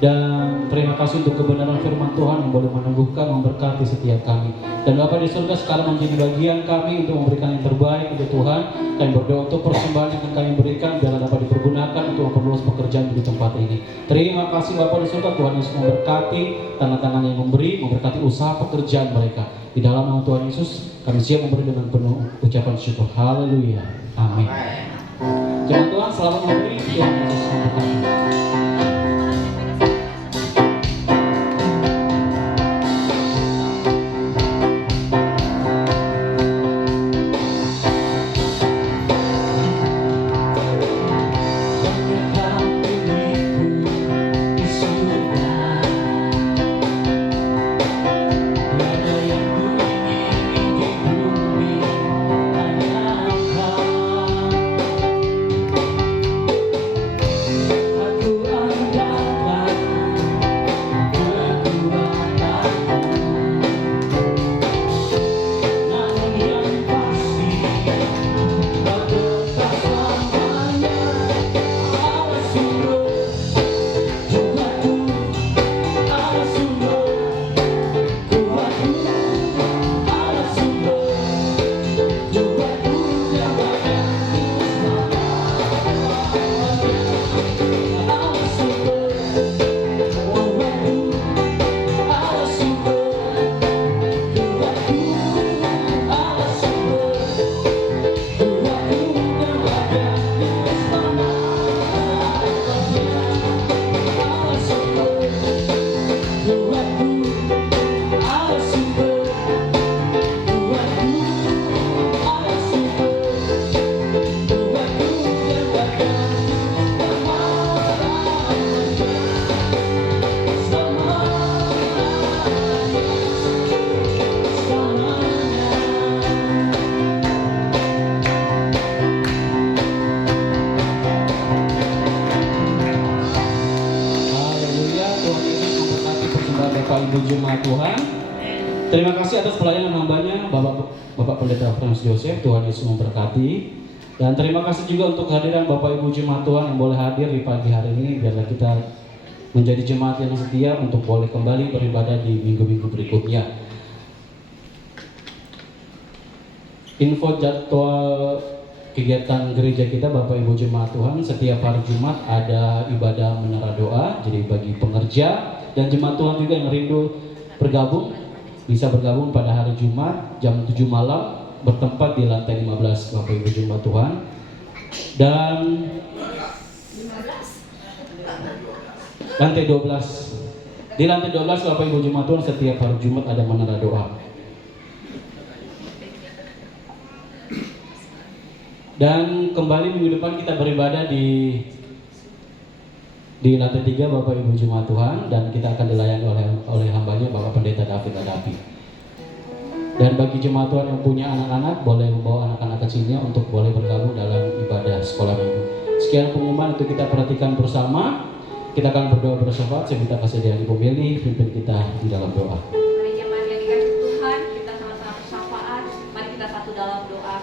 Dan terima kasih untuk kebenaran firman Tuhan yang boleh meneguhkan, memberkati setiap kami. Dan Bapa di surga, sekarang menjadi bagian kami untuk memberikan yang terbaik untuk Tuhan. Kami berdoa untuk persembahan yang akan kami berikan, biarlah dapat dipergunakan untuk memperluas pekerjaan di tempat ini. Terima kasih Bapa di surga, Tuhan Yesus memberkati tangan-tangan yang memberi, memberkati usaha pekerjaan mereka. Di dalam nama Tuhan Yesus, kami siap memberi dengan penuh ucapan syukur. Haleluya. Amin. Jemaat Tuhan, selamat memberi. Tuhan Yesus memberkati. Ibu Jemaat Tuhan. Terima kasih atas pelayanan hambanya Bapak Pendeta Frans Joseph. Tuhan Yesus memberkati. Dan terima kasih juga untuk kehadiran Bapak Ibu Jemaat Tuhan yang boleh hadir di pagi hari ini. Biarlah kita menjadi jemaat yang setia untuk boleh kembali beribadah di minggu-minggu berikutnya. Info jadwal kegiatan gereja kita Bapak Ibu Jemaat Tuhan, setiap hari Jumat ada ibadah menara doa. Jadi bagi pengerja dan jemaat Tuhan juga yang rindu bergabung, bisa bergabung pada hari Jumat jam 7 malam bertempat di lantai 15 Bapak Ibu Jemaat Tuhan. Dan lantai 12. Di lantai 12 Bapak Ibu Jemaat Tuhan setiap hari Jumat ada menara doa. Dan kembali minggu depan kita beribadah di lantai 3 Bapak Ibu Jemaat Tuhan, dan kita akan dilayani oleh hambanya Bapak Pendeta David Adapi. Dan bagi jemaat Tuhan yang punya anak-anak, boleh membawa anak-anak kecilnya untuk boleh bergabung dalam ibadah sekolah minggu. Sekian pengumuman untuk kita perhatikan bersama. Kita akan berdoa bersama. Saya minta kasih dari pemilih pimpin kita di dalam doa. Mari jemaat yang dikasih Tuhan, kita sama-sama bersyafat. Mari kita satu dalam doa.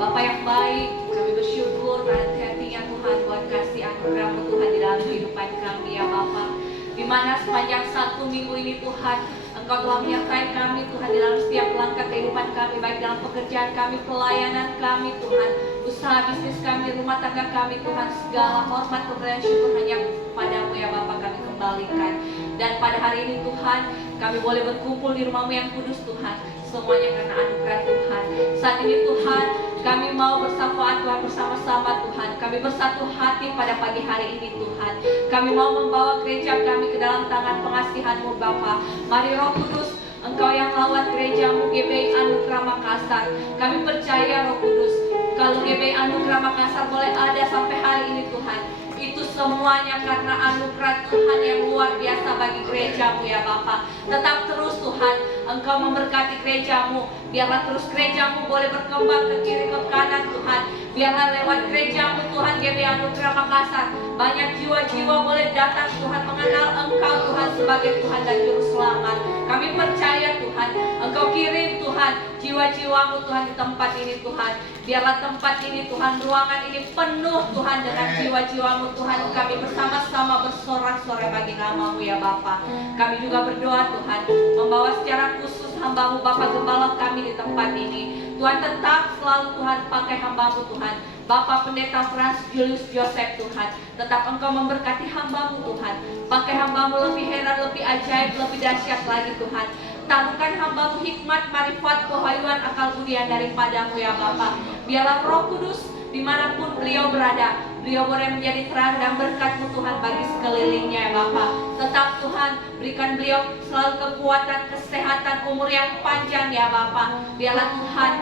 Bapak yang baik, kami bersyukur pada hatinya Tuhan buat kasih anugerah-Mu Tuhan di dalam kehidupan kami ya Bapak. Di mana sepanjang 1 minggu ini Tuhan, Engkau telah menyertai kami Tuhan di dalam setiap langkah kehidupan kami, baik dalam pekerjaan kami, pelayanan kami Tuhan, usaha bisnis kami, rumah tangga kami Tuhan. Segala hormat, kemuliaan, syukur hanya kepadamu ya Bapak kami kembalikan. Dan pada hari ini Tuhan, kami boleh berkumpul di rumah-Mu yang kudus Tuhan, semuanya karena anugerah Tuhan. Saat ini Tuhan, kami mau bersafat Tuhan bersama-sama Tuhan. Kami bersatu hati pada pagi hari ini Tuhan. Kami mau membawa gereja kami ke dalam tangan pengasihan-Mu Bapa. Mari Roh Kudus, Engkau yang lawat gereja-Mu GBI Anugerah Makassar. Kami percaya Roh Kudus, kalau GBI Anugerah Makassar boleh ada sampai hari ini Tuhan, itu semuanya karena anugerah Tuhan yang luar biasa bagi gereja-Mu ya Bapa. Tetap terus Tuhan, Engkau memberkati gereja-Mu. Biarlah terus gereja-Mu boleh berkembang ke kiri ke kanan Tuhan. Biarlah lewat gereja-Mu Tuhan GBI Anugerah Makassar, banyak jiwa-jiwa boleh datang Tuhan mengenal Engkau Tuhan sebagai Tuhan dan Juru Selamat. Kami percaya Tuhan, Engkau kirim Tuhan jiwa-jiwa-Mu Tuhan di tempat ini Tuhan. Biarlah tempat ini Tuhan, ruangan ini penuh Tuhan dengan jiwa-jiwa-Mu Tuhan. Kami bersama-sama bersorak-sorai bagi nama-Mu ya Bapa. Kami juga berdoa Tuhan, membawa secara khusus hamba-Mu Bapak Gembala kami di tempat ini. Tuhan tetap selalu Tuhan pakai hamba-Mu Tuhan, Bapak Pendeta Frans Julius Joseph Tuhan. Tetap Engkau memberkati hamba-Mu Tuhan. Pakai hamba-Mu lebih heran, lebih ajaib, lebih dahsyat lagi Tuhan. Taruhkan hamba-Mu hikmat, marifat, kewahyuan, akal budian daripada-Mu ya Bapa. Biarlah Roh Kudus dimanapun beliau berada, beliau boleh menjadi terang dan berkat-Mu Tuhan bagi sekelilingnya ya Bapa. Tetap Tuhan berikan beliau selalu kekuatan, kesehatan, umur yang panjang ya Bapa. Biarlah Tuhan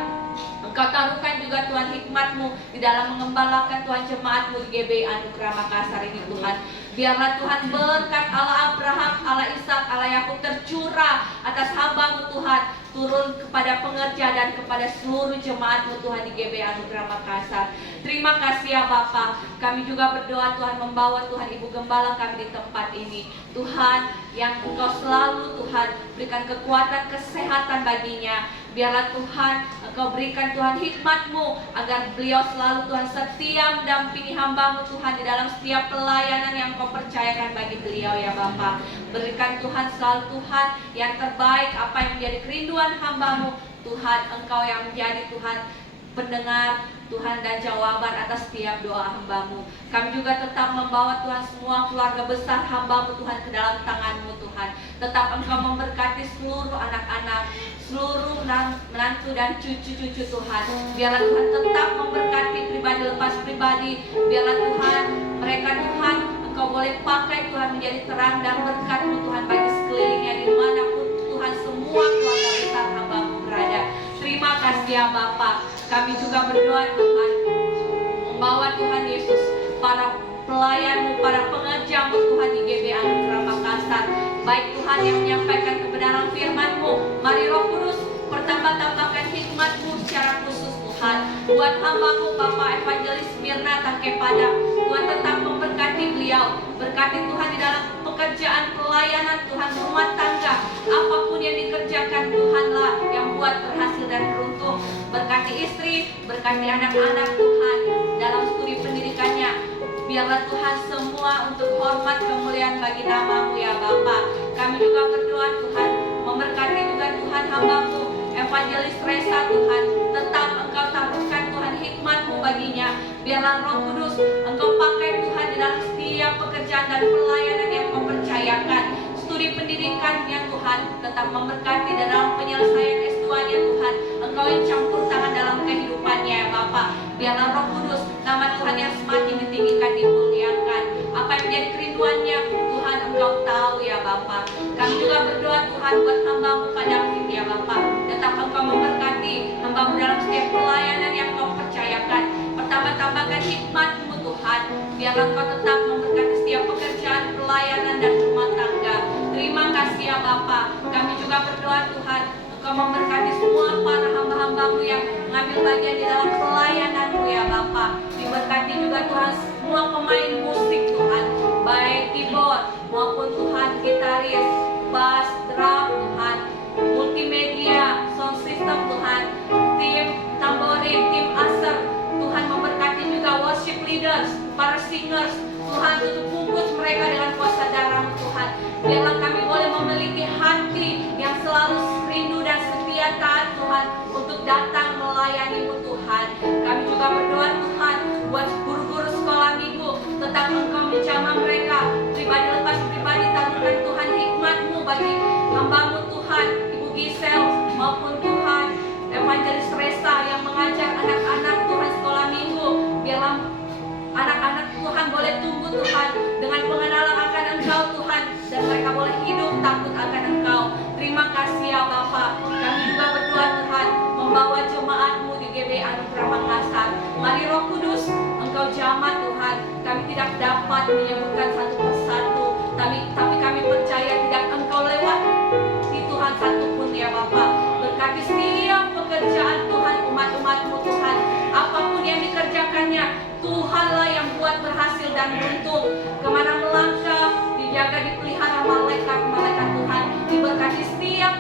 Engkau taruhkan juga Tuhan hikmat-Mu di dalam mengembalakan Tuhan jemaat-Mu di GBI Anugerah Makassar ini Tuhan. Biarlah Tuhan berkat Allah Abraham, Allah Ishak, Allah Yakub tercurah atas hamba-Mu Tuhan, turun kepada pengerja dan kepada seluruh jemaat-Mu Tuhan di GBI Anugerah Makassar. Terima kasih ya Bapa. Kami juga berdoa Tuhan membawa Tuhan Ibu Gembala kami di tempat ini. Tuhan yang Engkau selalu Tuhan berikan kekuatan, kesehatan baginya. Biarlah Tuhan Engkau berikan Tuhan hikmat-Mu agar beliau selalu Tuhan setia mendampingi hamba-Mu Tuhan di dalam setiap pelayanan yang Engkau percayakan bagi beliau ya Bapa. Berikan Tuhan selalu Tuhan yang terbaik, apa yang menjadi kerinduan hamba-Mu Tuhan. Engkau yang menjadi Tuhan pendengar Tuhan dan jawaban atas setiap doa hamba-Mu. Kami juga tetap membawa Tuhan semua keluarga besar hamba-Mu Tuhan ke dalam tangan-Mu Tuhan. Tetap Engkau memberkati seluruh anak-anak, seluruh menantu dan cucu-cucu Tuhan. Biarlah Tuhan tetap memberkati pribadi lepas pribadi. Biarlah Tuhan mereka Tuhan Engkau boleh pakai Tuhan menjadi terang dan berkat-Mu Tuhan bagi sekelilingnya dimanapun Tuhan semua keluarga besar hamba-Mu berada. Terima kasih ya Bapa. Kami juga berdoa Tuhan membawa Tuhan Yesus para pelayan-Mu, para pengerja-Mu Tuhan di GBI Anugerah Makassar. Baik Tuhan yang menyampaikan kebenaran firman-Mu, mari Roh Kudus pertambah-tambahkan hikmat-Mu secara khusus Tuhan. Buat hamba-Mu Bapak Evangelis Mirna Tangkepada, Tuhan tetap memberkati beliau. Berkati Tuhan di dalam pekerjaan pelayanan Tuhan, rumah tangga, apapun yang dikerjakan Tuhanlah yang buat berhasil dan beruntung. Berkati istri, berkati anak-anak Tuhan dalam studi pendidikannya. Biarlah Tuhan semua untuk hormat kemuliaan bagi nama-Mu ya Bapa. Kami juga berdoa Tuhan, memberkati juga Tuhan hamba-Mu Evangelis Resa Tuhan, tetap Engkau taruhkan Tuhan hikmat-Mu baginya. Biarlah Roh Kudus Engkau pakai Tuhan di dalam setiap pekerjaan dan pelayanan yang Kau percayakan. Studi pendidikannya Tuhan, tetap memberkati dan dalam penyelesaian S2-nya Tuhan, Engkau yang campur tangan dalam kehidupannya ya Bapa. Biarlah Roh Kudus, nama Tuhan yang semakin ditinggikan, dimuliakan. Apa yang menjadi kerinduannya Tuhan Engkau tahu ya Bapa. Kami juga berdoa Tuhan buat hamba-Mu Pak David ya Bapa. Tetap Engkau memberkati hamba-Mu dalam setiap pelayanan yang Kau percayakan. Tambahkan hikmat-Mu Tuhan. Biarlah Engkau tetap memberkati setiap pekerjaan, pelayanan dan rumah tangga. Terima kasih ya Bapa. Kami juga berdoa Tuhan, Engkau memberkati semua para hamba-hamba-Mu yang mengambil bagian di dalam pelayanan-Mu ya Bapa. Diberkati juga Tuhan semua pemain musik Tuhan, baik keyboard maupun Tuhan gitaris, bass, drum Tuhan, multimedia, sound system Tuhan, tim tamborin, tim aser Tuhan. Memberkati juga worship leaders, para singers Tuhan, tutup bungkus mereka dengan kuasa darah-Mu Tuhan. Biarlah kami boleh memiliki hati yang selalu rindu dan setia taat Tuhan untuk datang melayani-Mu Tuhan. Kami juga berdoa Tuhan buat guru-guru sekolah minggu, tetap Engkau menjamah mereka pribadi lepas pribadi. Taruhkan Tuhan hikmat-Mu bagi hamba-Mu Tuhan, Ibu Gisel maupun Tuhan Evangelis Resa yang mengajar anak-anak Tuhan sekolah minggu. Biarlah anak-anak Tuhan boleh tumbuh Tuhan dengan pengenalan akan Engkau Tuhan, dan mereka boleh hidup takut akan Engkau. Terima kasih ya Bapa. Kami juga berdoa Tuhan membawa jemaat-Mu di GBI Anugerah Makassar. Mari Roh Kudus Engkau jamah Tuhan. Kami tidak dapat menyebutkan satu persatu, tapi kami percaya tidak Engkau lewat di Tuhan satu pun ya Bapa. Berkati setiap pekerjaan Tuhan umat-umat-Mu Tuhan, apapun yang dikerjakannya Tuhanlah yang buat berhasil dan beruntung. Kemana melangkah, dijaga, dipelihara malaikat-malaikat Tuhan. Diberkati setiap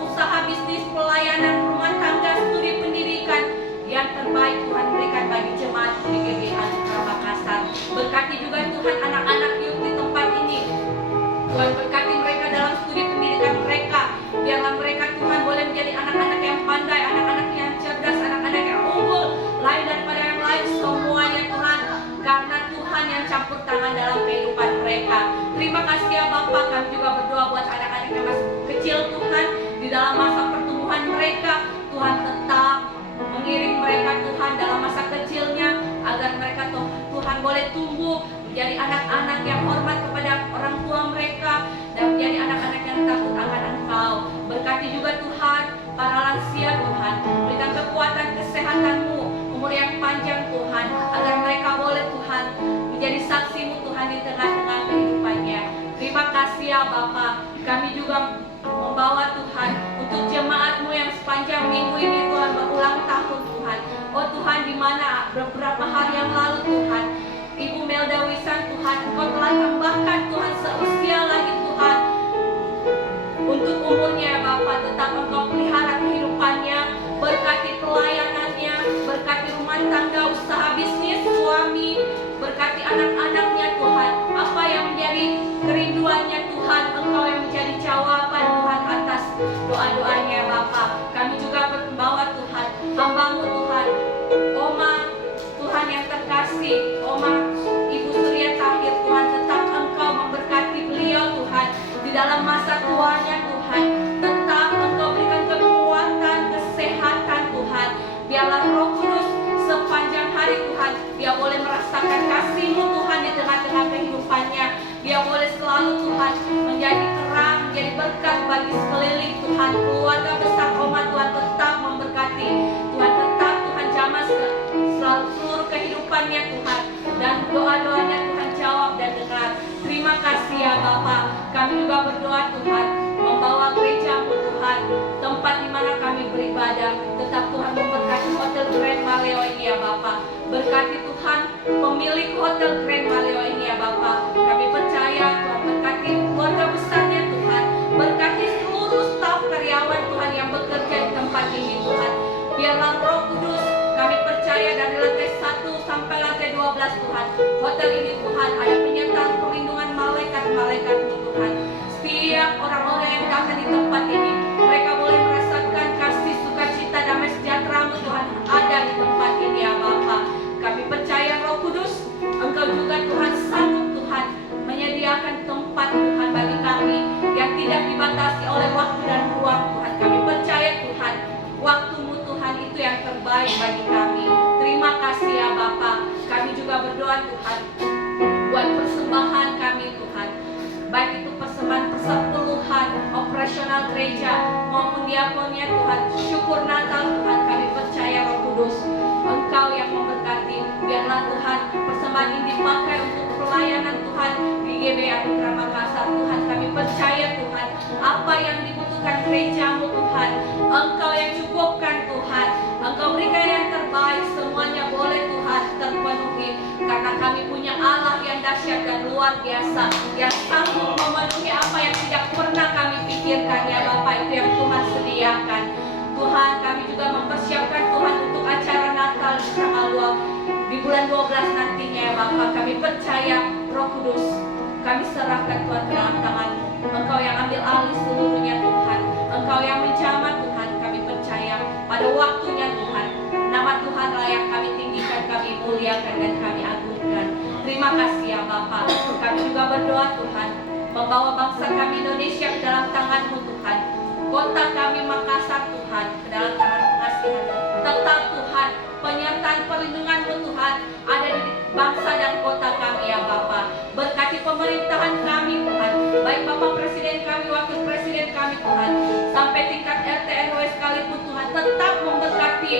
usaha bisnis, pelayanan, rumah tangga, studi pendidikan yang terbaik Tuhan berikan bagi jemaat di GBI Anugerah Makassar. Berkati juga Tuhan anak-anak youth di tempat ini. Tuhan berkati mereka dalam studi pendidikan mereka. Biarlah mereka Tuhan boleh menjadi anak-anak yang pandai, anak-anak yang cerdas, anak-anak yang unggul, lain daripada yang lain semuanya Tuhan, karena Tuhan yang campur tangan dalam kehidupan mereka. Terima kasih ya Bapa. Kami juga berdoa buat anak-anak yang masih kecil Tuhan, di dalam masa pertumbuhan mereka Tuhan tetap mengiring mereka Tuhan dalam masa kecilnya, agar mereka Tuhan boleh tumbuh menjadi anak-anak yang hormat kepada orang tua mereka dan menjadi anak-anak yang takut akan Engkau. Berkati juga Tuhan para lansia Tuhan, berikan kekuatan kesehatan-Mu, umur yang panjang Tuhan, agar mereka boleh Tuhan menjadi saksi-Mu Tuhan di tengah-tengah kehidupannya. Terima kasih ya Bapa. Kami juga membawa Tuhan untuk jemaat-Mu yang sepanjang minggu ini Tuhan berulang tahun Tuhan. Oh Tuhan, di mana beberapa hari yang lalu Tuhan Ibu Melda Wisan Tuhan, Engkau telah tambahkan Tuhan seusia lagi Tuhan untuk umurnya ya Bapa. Tetap Engkau pelihara kehidupannya, berkati pelayanannya, berkati rumah tangga, usaha bisnis, suami, berkati anak-anaknya Tuhan. Apa yang menjadi kerinduannya Tuhan, Engkau yang menjadi jawaban Tuhan atas doa-doanya ya Bapa. Kami juga membawa Tuhan hamba-Mu Tuhan, Oma Tuhan yang terkasih, Oma Ibu Surya Tahir Tuhan, tetap Engkau memberkati beliau Tuhan di dalam masa tuanya Tuhan. Tetap Engkau berikan kekuatan, kesehatan Tuhan. Biarlah Roh Kudus sepanjang hari Tuhan, dia boleh merasakan kasih-Mu Tuhan di tengah-tengah kehidupannya. Dia boleh selalu Tuhan menjadi terang, menjadi berkat bagi sekeliling Tuhan. Keluarga besar Oma Tuhan tetap memberkati Tuhan, tetap Tuhan jamah selalu seluruh kehidupannya Tuhan, dan doa-doanya Tuhan jawab dan dengar. Terima kasih ya Bapa. Kami juga berdoa Tuhan membawa gereja-Mu Tuhan, tempat di mana kami beribadah. Tetap Tuhan memberkati Hotel Grand Maleo ini ya Bapa. Berkati Tuhan pemilik Hotel Grand Maleo ini ya Bapa. Kami percaya Tuhan berkati jelas Tuhan, hotel ini Tuhan ada penyertaan perlindungan malaikat-malaikatmu Tuhan. Setiap orang-orang yang datang di tempat ini, mereka boleh merasakan kasih, sukacita, damai sejahtera-Mu Tuhan ada di tempat ini ya Bapa. Kami percaya Roh Kudus, Engkau juga Tuhan sanggup Tuhan menyediakan tempat Tuhan bagi kami yang tidak dibatasi oleh waktu dan ruang Tuhan. Kami percaya Tuhan, waktu-Mu Tuhan itu yang terbaik bagi kami. Terima kasih ya Bapa. Kami juga berdoa Tuhan buat persembahan kami Tuhan, baik itu persembahan persepuluhan, operasional gereja maupun diakonnya Tuhan. Syukur Natal Tuhan, kami percaya Roh Kudus, Engkau yang memberkati. Biarlah Tuhan persembahan ini dipakai untuk pelayanan Tuhan di GBI Anugerah Makassar Tuhan. Kami percaya Tuhan, apa yang dibutuhkan gereja-Mu Tuhan, Engkau yang cukupkan Tuhan. Engkau berikan yang terbaik, semuanya boleh Tuhan terpenuhi. Karena kami punya Allah yang dahsyat dan luar biasa, yang sanggup memenuhi apa yang tidak pernah kami pikirkan ya Bapak. Itu yang Tuhan sediakan. Tuhan, kami juga mempersiapkan Tuhan untuk acara Natal di tanggal 2 di bulan 12 nantinya ya Bapak. Kami percaya Roh Kudus, kami serahkan Tuhan ke dalam tangan-Mu. Engkau yang ambil alih seluruhnya Tuhan, Engkau yang menjamah Tuhan. Kami percaya pada waktunya Tuhan, nama Tuhan layak kami tinggikan, kami muliakan dan kami agungkan. Terima kasih ya Bapak. Kami juga berdoa Tuhan, membawa bangsa kami Indonesia ke dalam tangan-Mu Tuhan. Kota kami Makassar Tuhan ke dalam tangan pengasihan. Tetap Tuhan penyertaan perlindungan-Mu Tuhan ada di bangsa dan kota kami ya Bapa. Berkati pemerintahan kami Tuhan, baik Bapak Presiden kami, Wakil Presiden kami Tuhan, sampai tingkat RT RW sekalipun Tuhan, tetap memberkati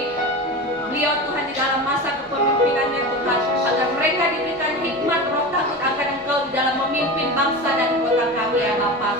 beliau Tuhan di dalam masa kepemimpinannya Tuhan, agar mereka diberikan hikmat roh takut akan Engkau di dalam memimpin bangsa dan kota kami ya Bapa.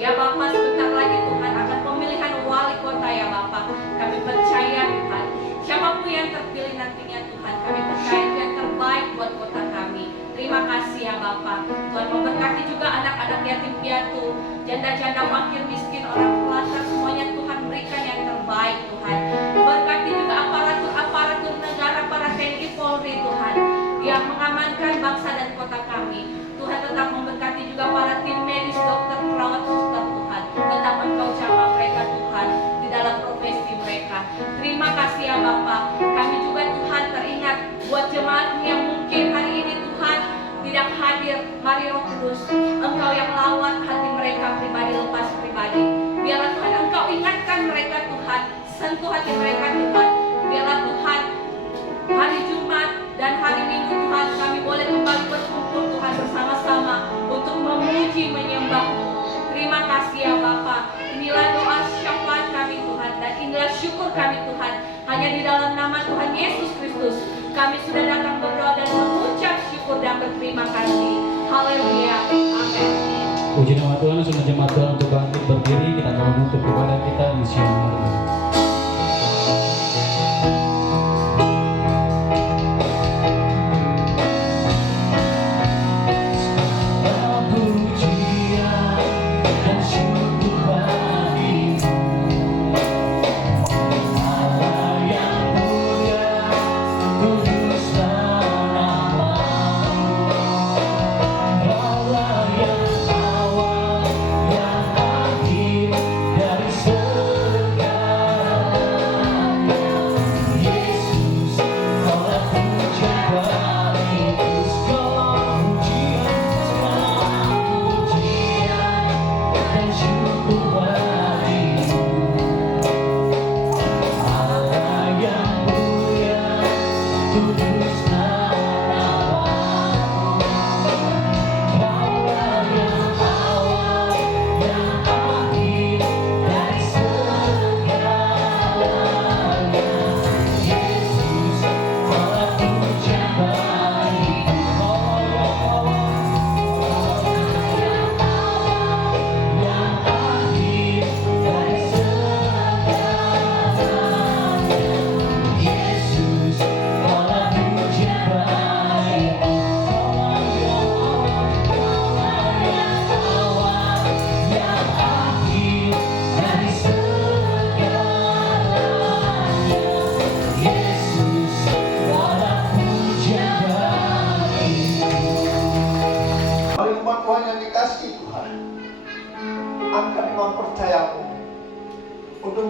Ya Bapa, sebentar lagi Tuhan akan pemilihan wali kota ya Bapa. Kami percaya Tuhan, siapapun yang terpilih nantinya Tuhan, kami percaya itu yang terbaik buat kota kami. Terima kasih ya Bapa. Tuhan memberkati juga anak-anak yatim piatu, janda-janda fakir miskin, orang telantar, semuanya Tuhan berikan yang terbaik Tuhan. Berkati juga aparatur negara, para TNI Polri Tuhan, yang mengamankan bangsa dan kota kami. Tuhan tetap memberkati juga para tim medis, dokter, perawat, suster Tuhan. Tetap Engkau jamah mereka Tuhan di dalam profesi mereka. Terima kasih ya Bapa. Kami juga Tuhan teringat buat jemaat yang mungkin hari ini Tuhan tidak hadir. Mari Roh Kudus, Engkau yang lawat hati mereka pribadi lepas pribadi. Biarlah Tuhan Engkau ingatkan mereka Tuhan, sentuh hati mereka Tuhan. Biarlah Tuhan hari Jumat dan hari Minggu Tuhan kami boleh kembali berkumpul Tuhan bersama-sama untuk memuji menyembah-Mu. Terima kasih ya Bapa. Inilah doa syafaat kami Tuhan, dan inilah syukur kami Tuhan. Hanya di dalam nama Tuhan Yesus Kristus kami sudah datang berdoa dan mengucap syukur dan berterima kasih. Haleluya. Amin. Puji nama Tuhan. Semua jemaat Tuhan untuk bangkit berdiri, kita akan menutup ibadah kita di siang hari ini. Tuhan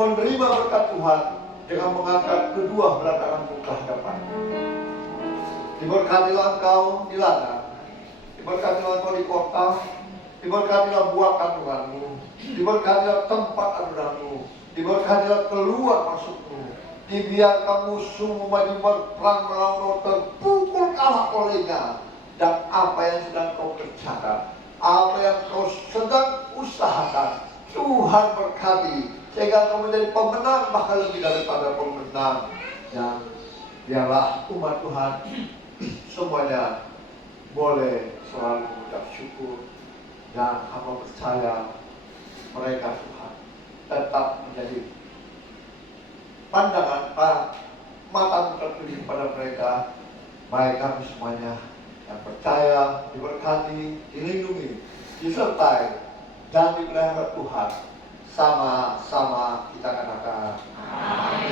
menerima berkat Tuhan dengan mengangkat kedua belah tanganmu ke hadapan. Diberkatilah engkau di ladang, diberkatilah engkau di kota, diberkatilah buah kandunganmu, diberkatilah tempat adunanmu, diberkatilah keluar masukmu. Dibiarkan musuhmu maju berperang melawan kau, terpukul kalah olehnya. Dan apa yang sedang kau kerjakan, apa yang kau sedang usahakan, Tuhan berkati sehingga kau menjadi pemenang, bahkan lebih daripada pemenang. Dan biarlah umat Tuhan semuanya boleh selalu mengucap syukur, dan hamba percaya mereka Tuhan tetap menjadi pandangan mata tertuju pada mereka, baik kami semuanya yang percaya, diberkati, dilindungi, disertai, dan dipelihara Tuhan. Sama-sama kita katakan amin.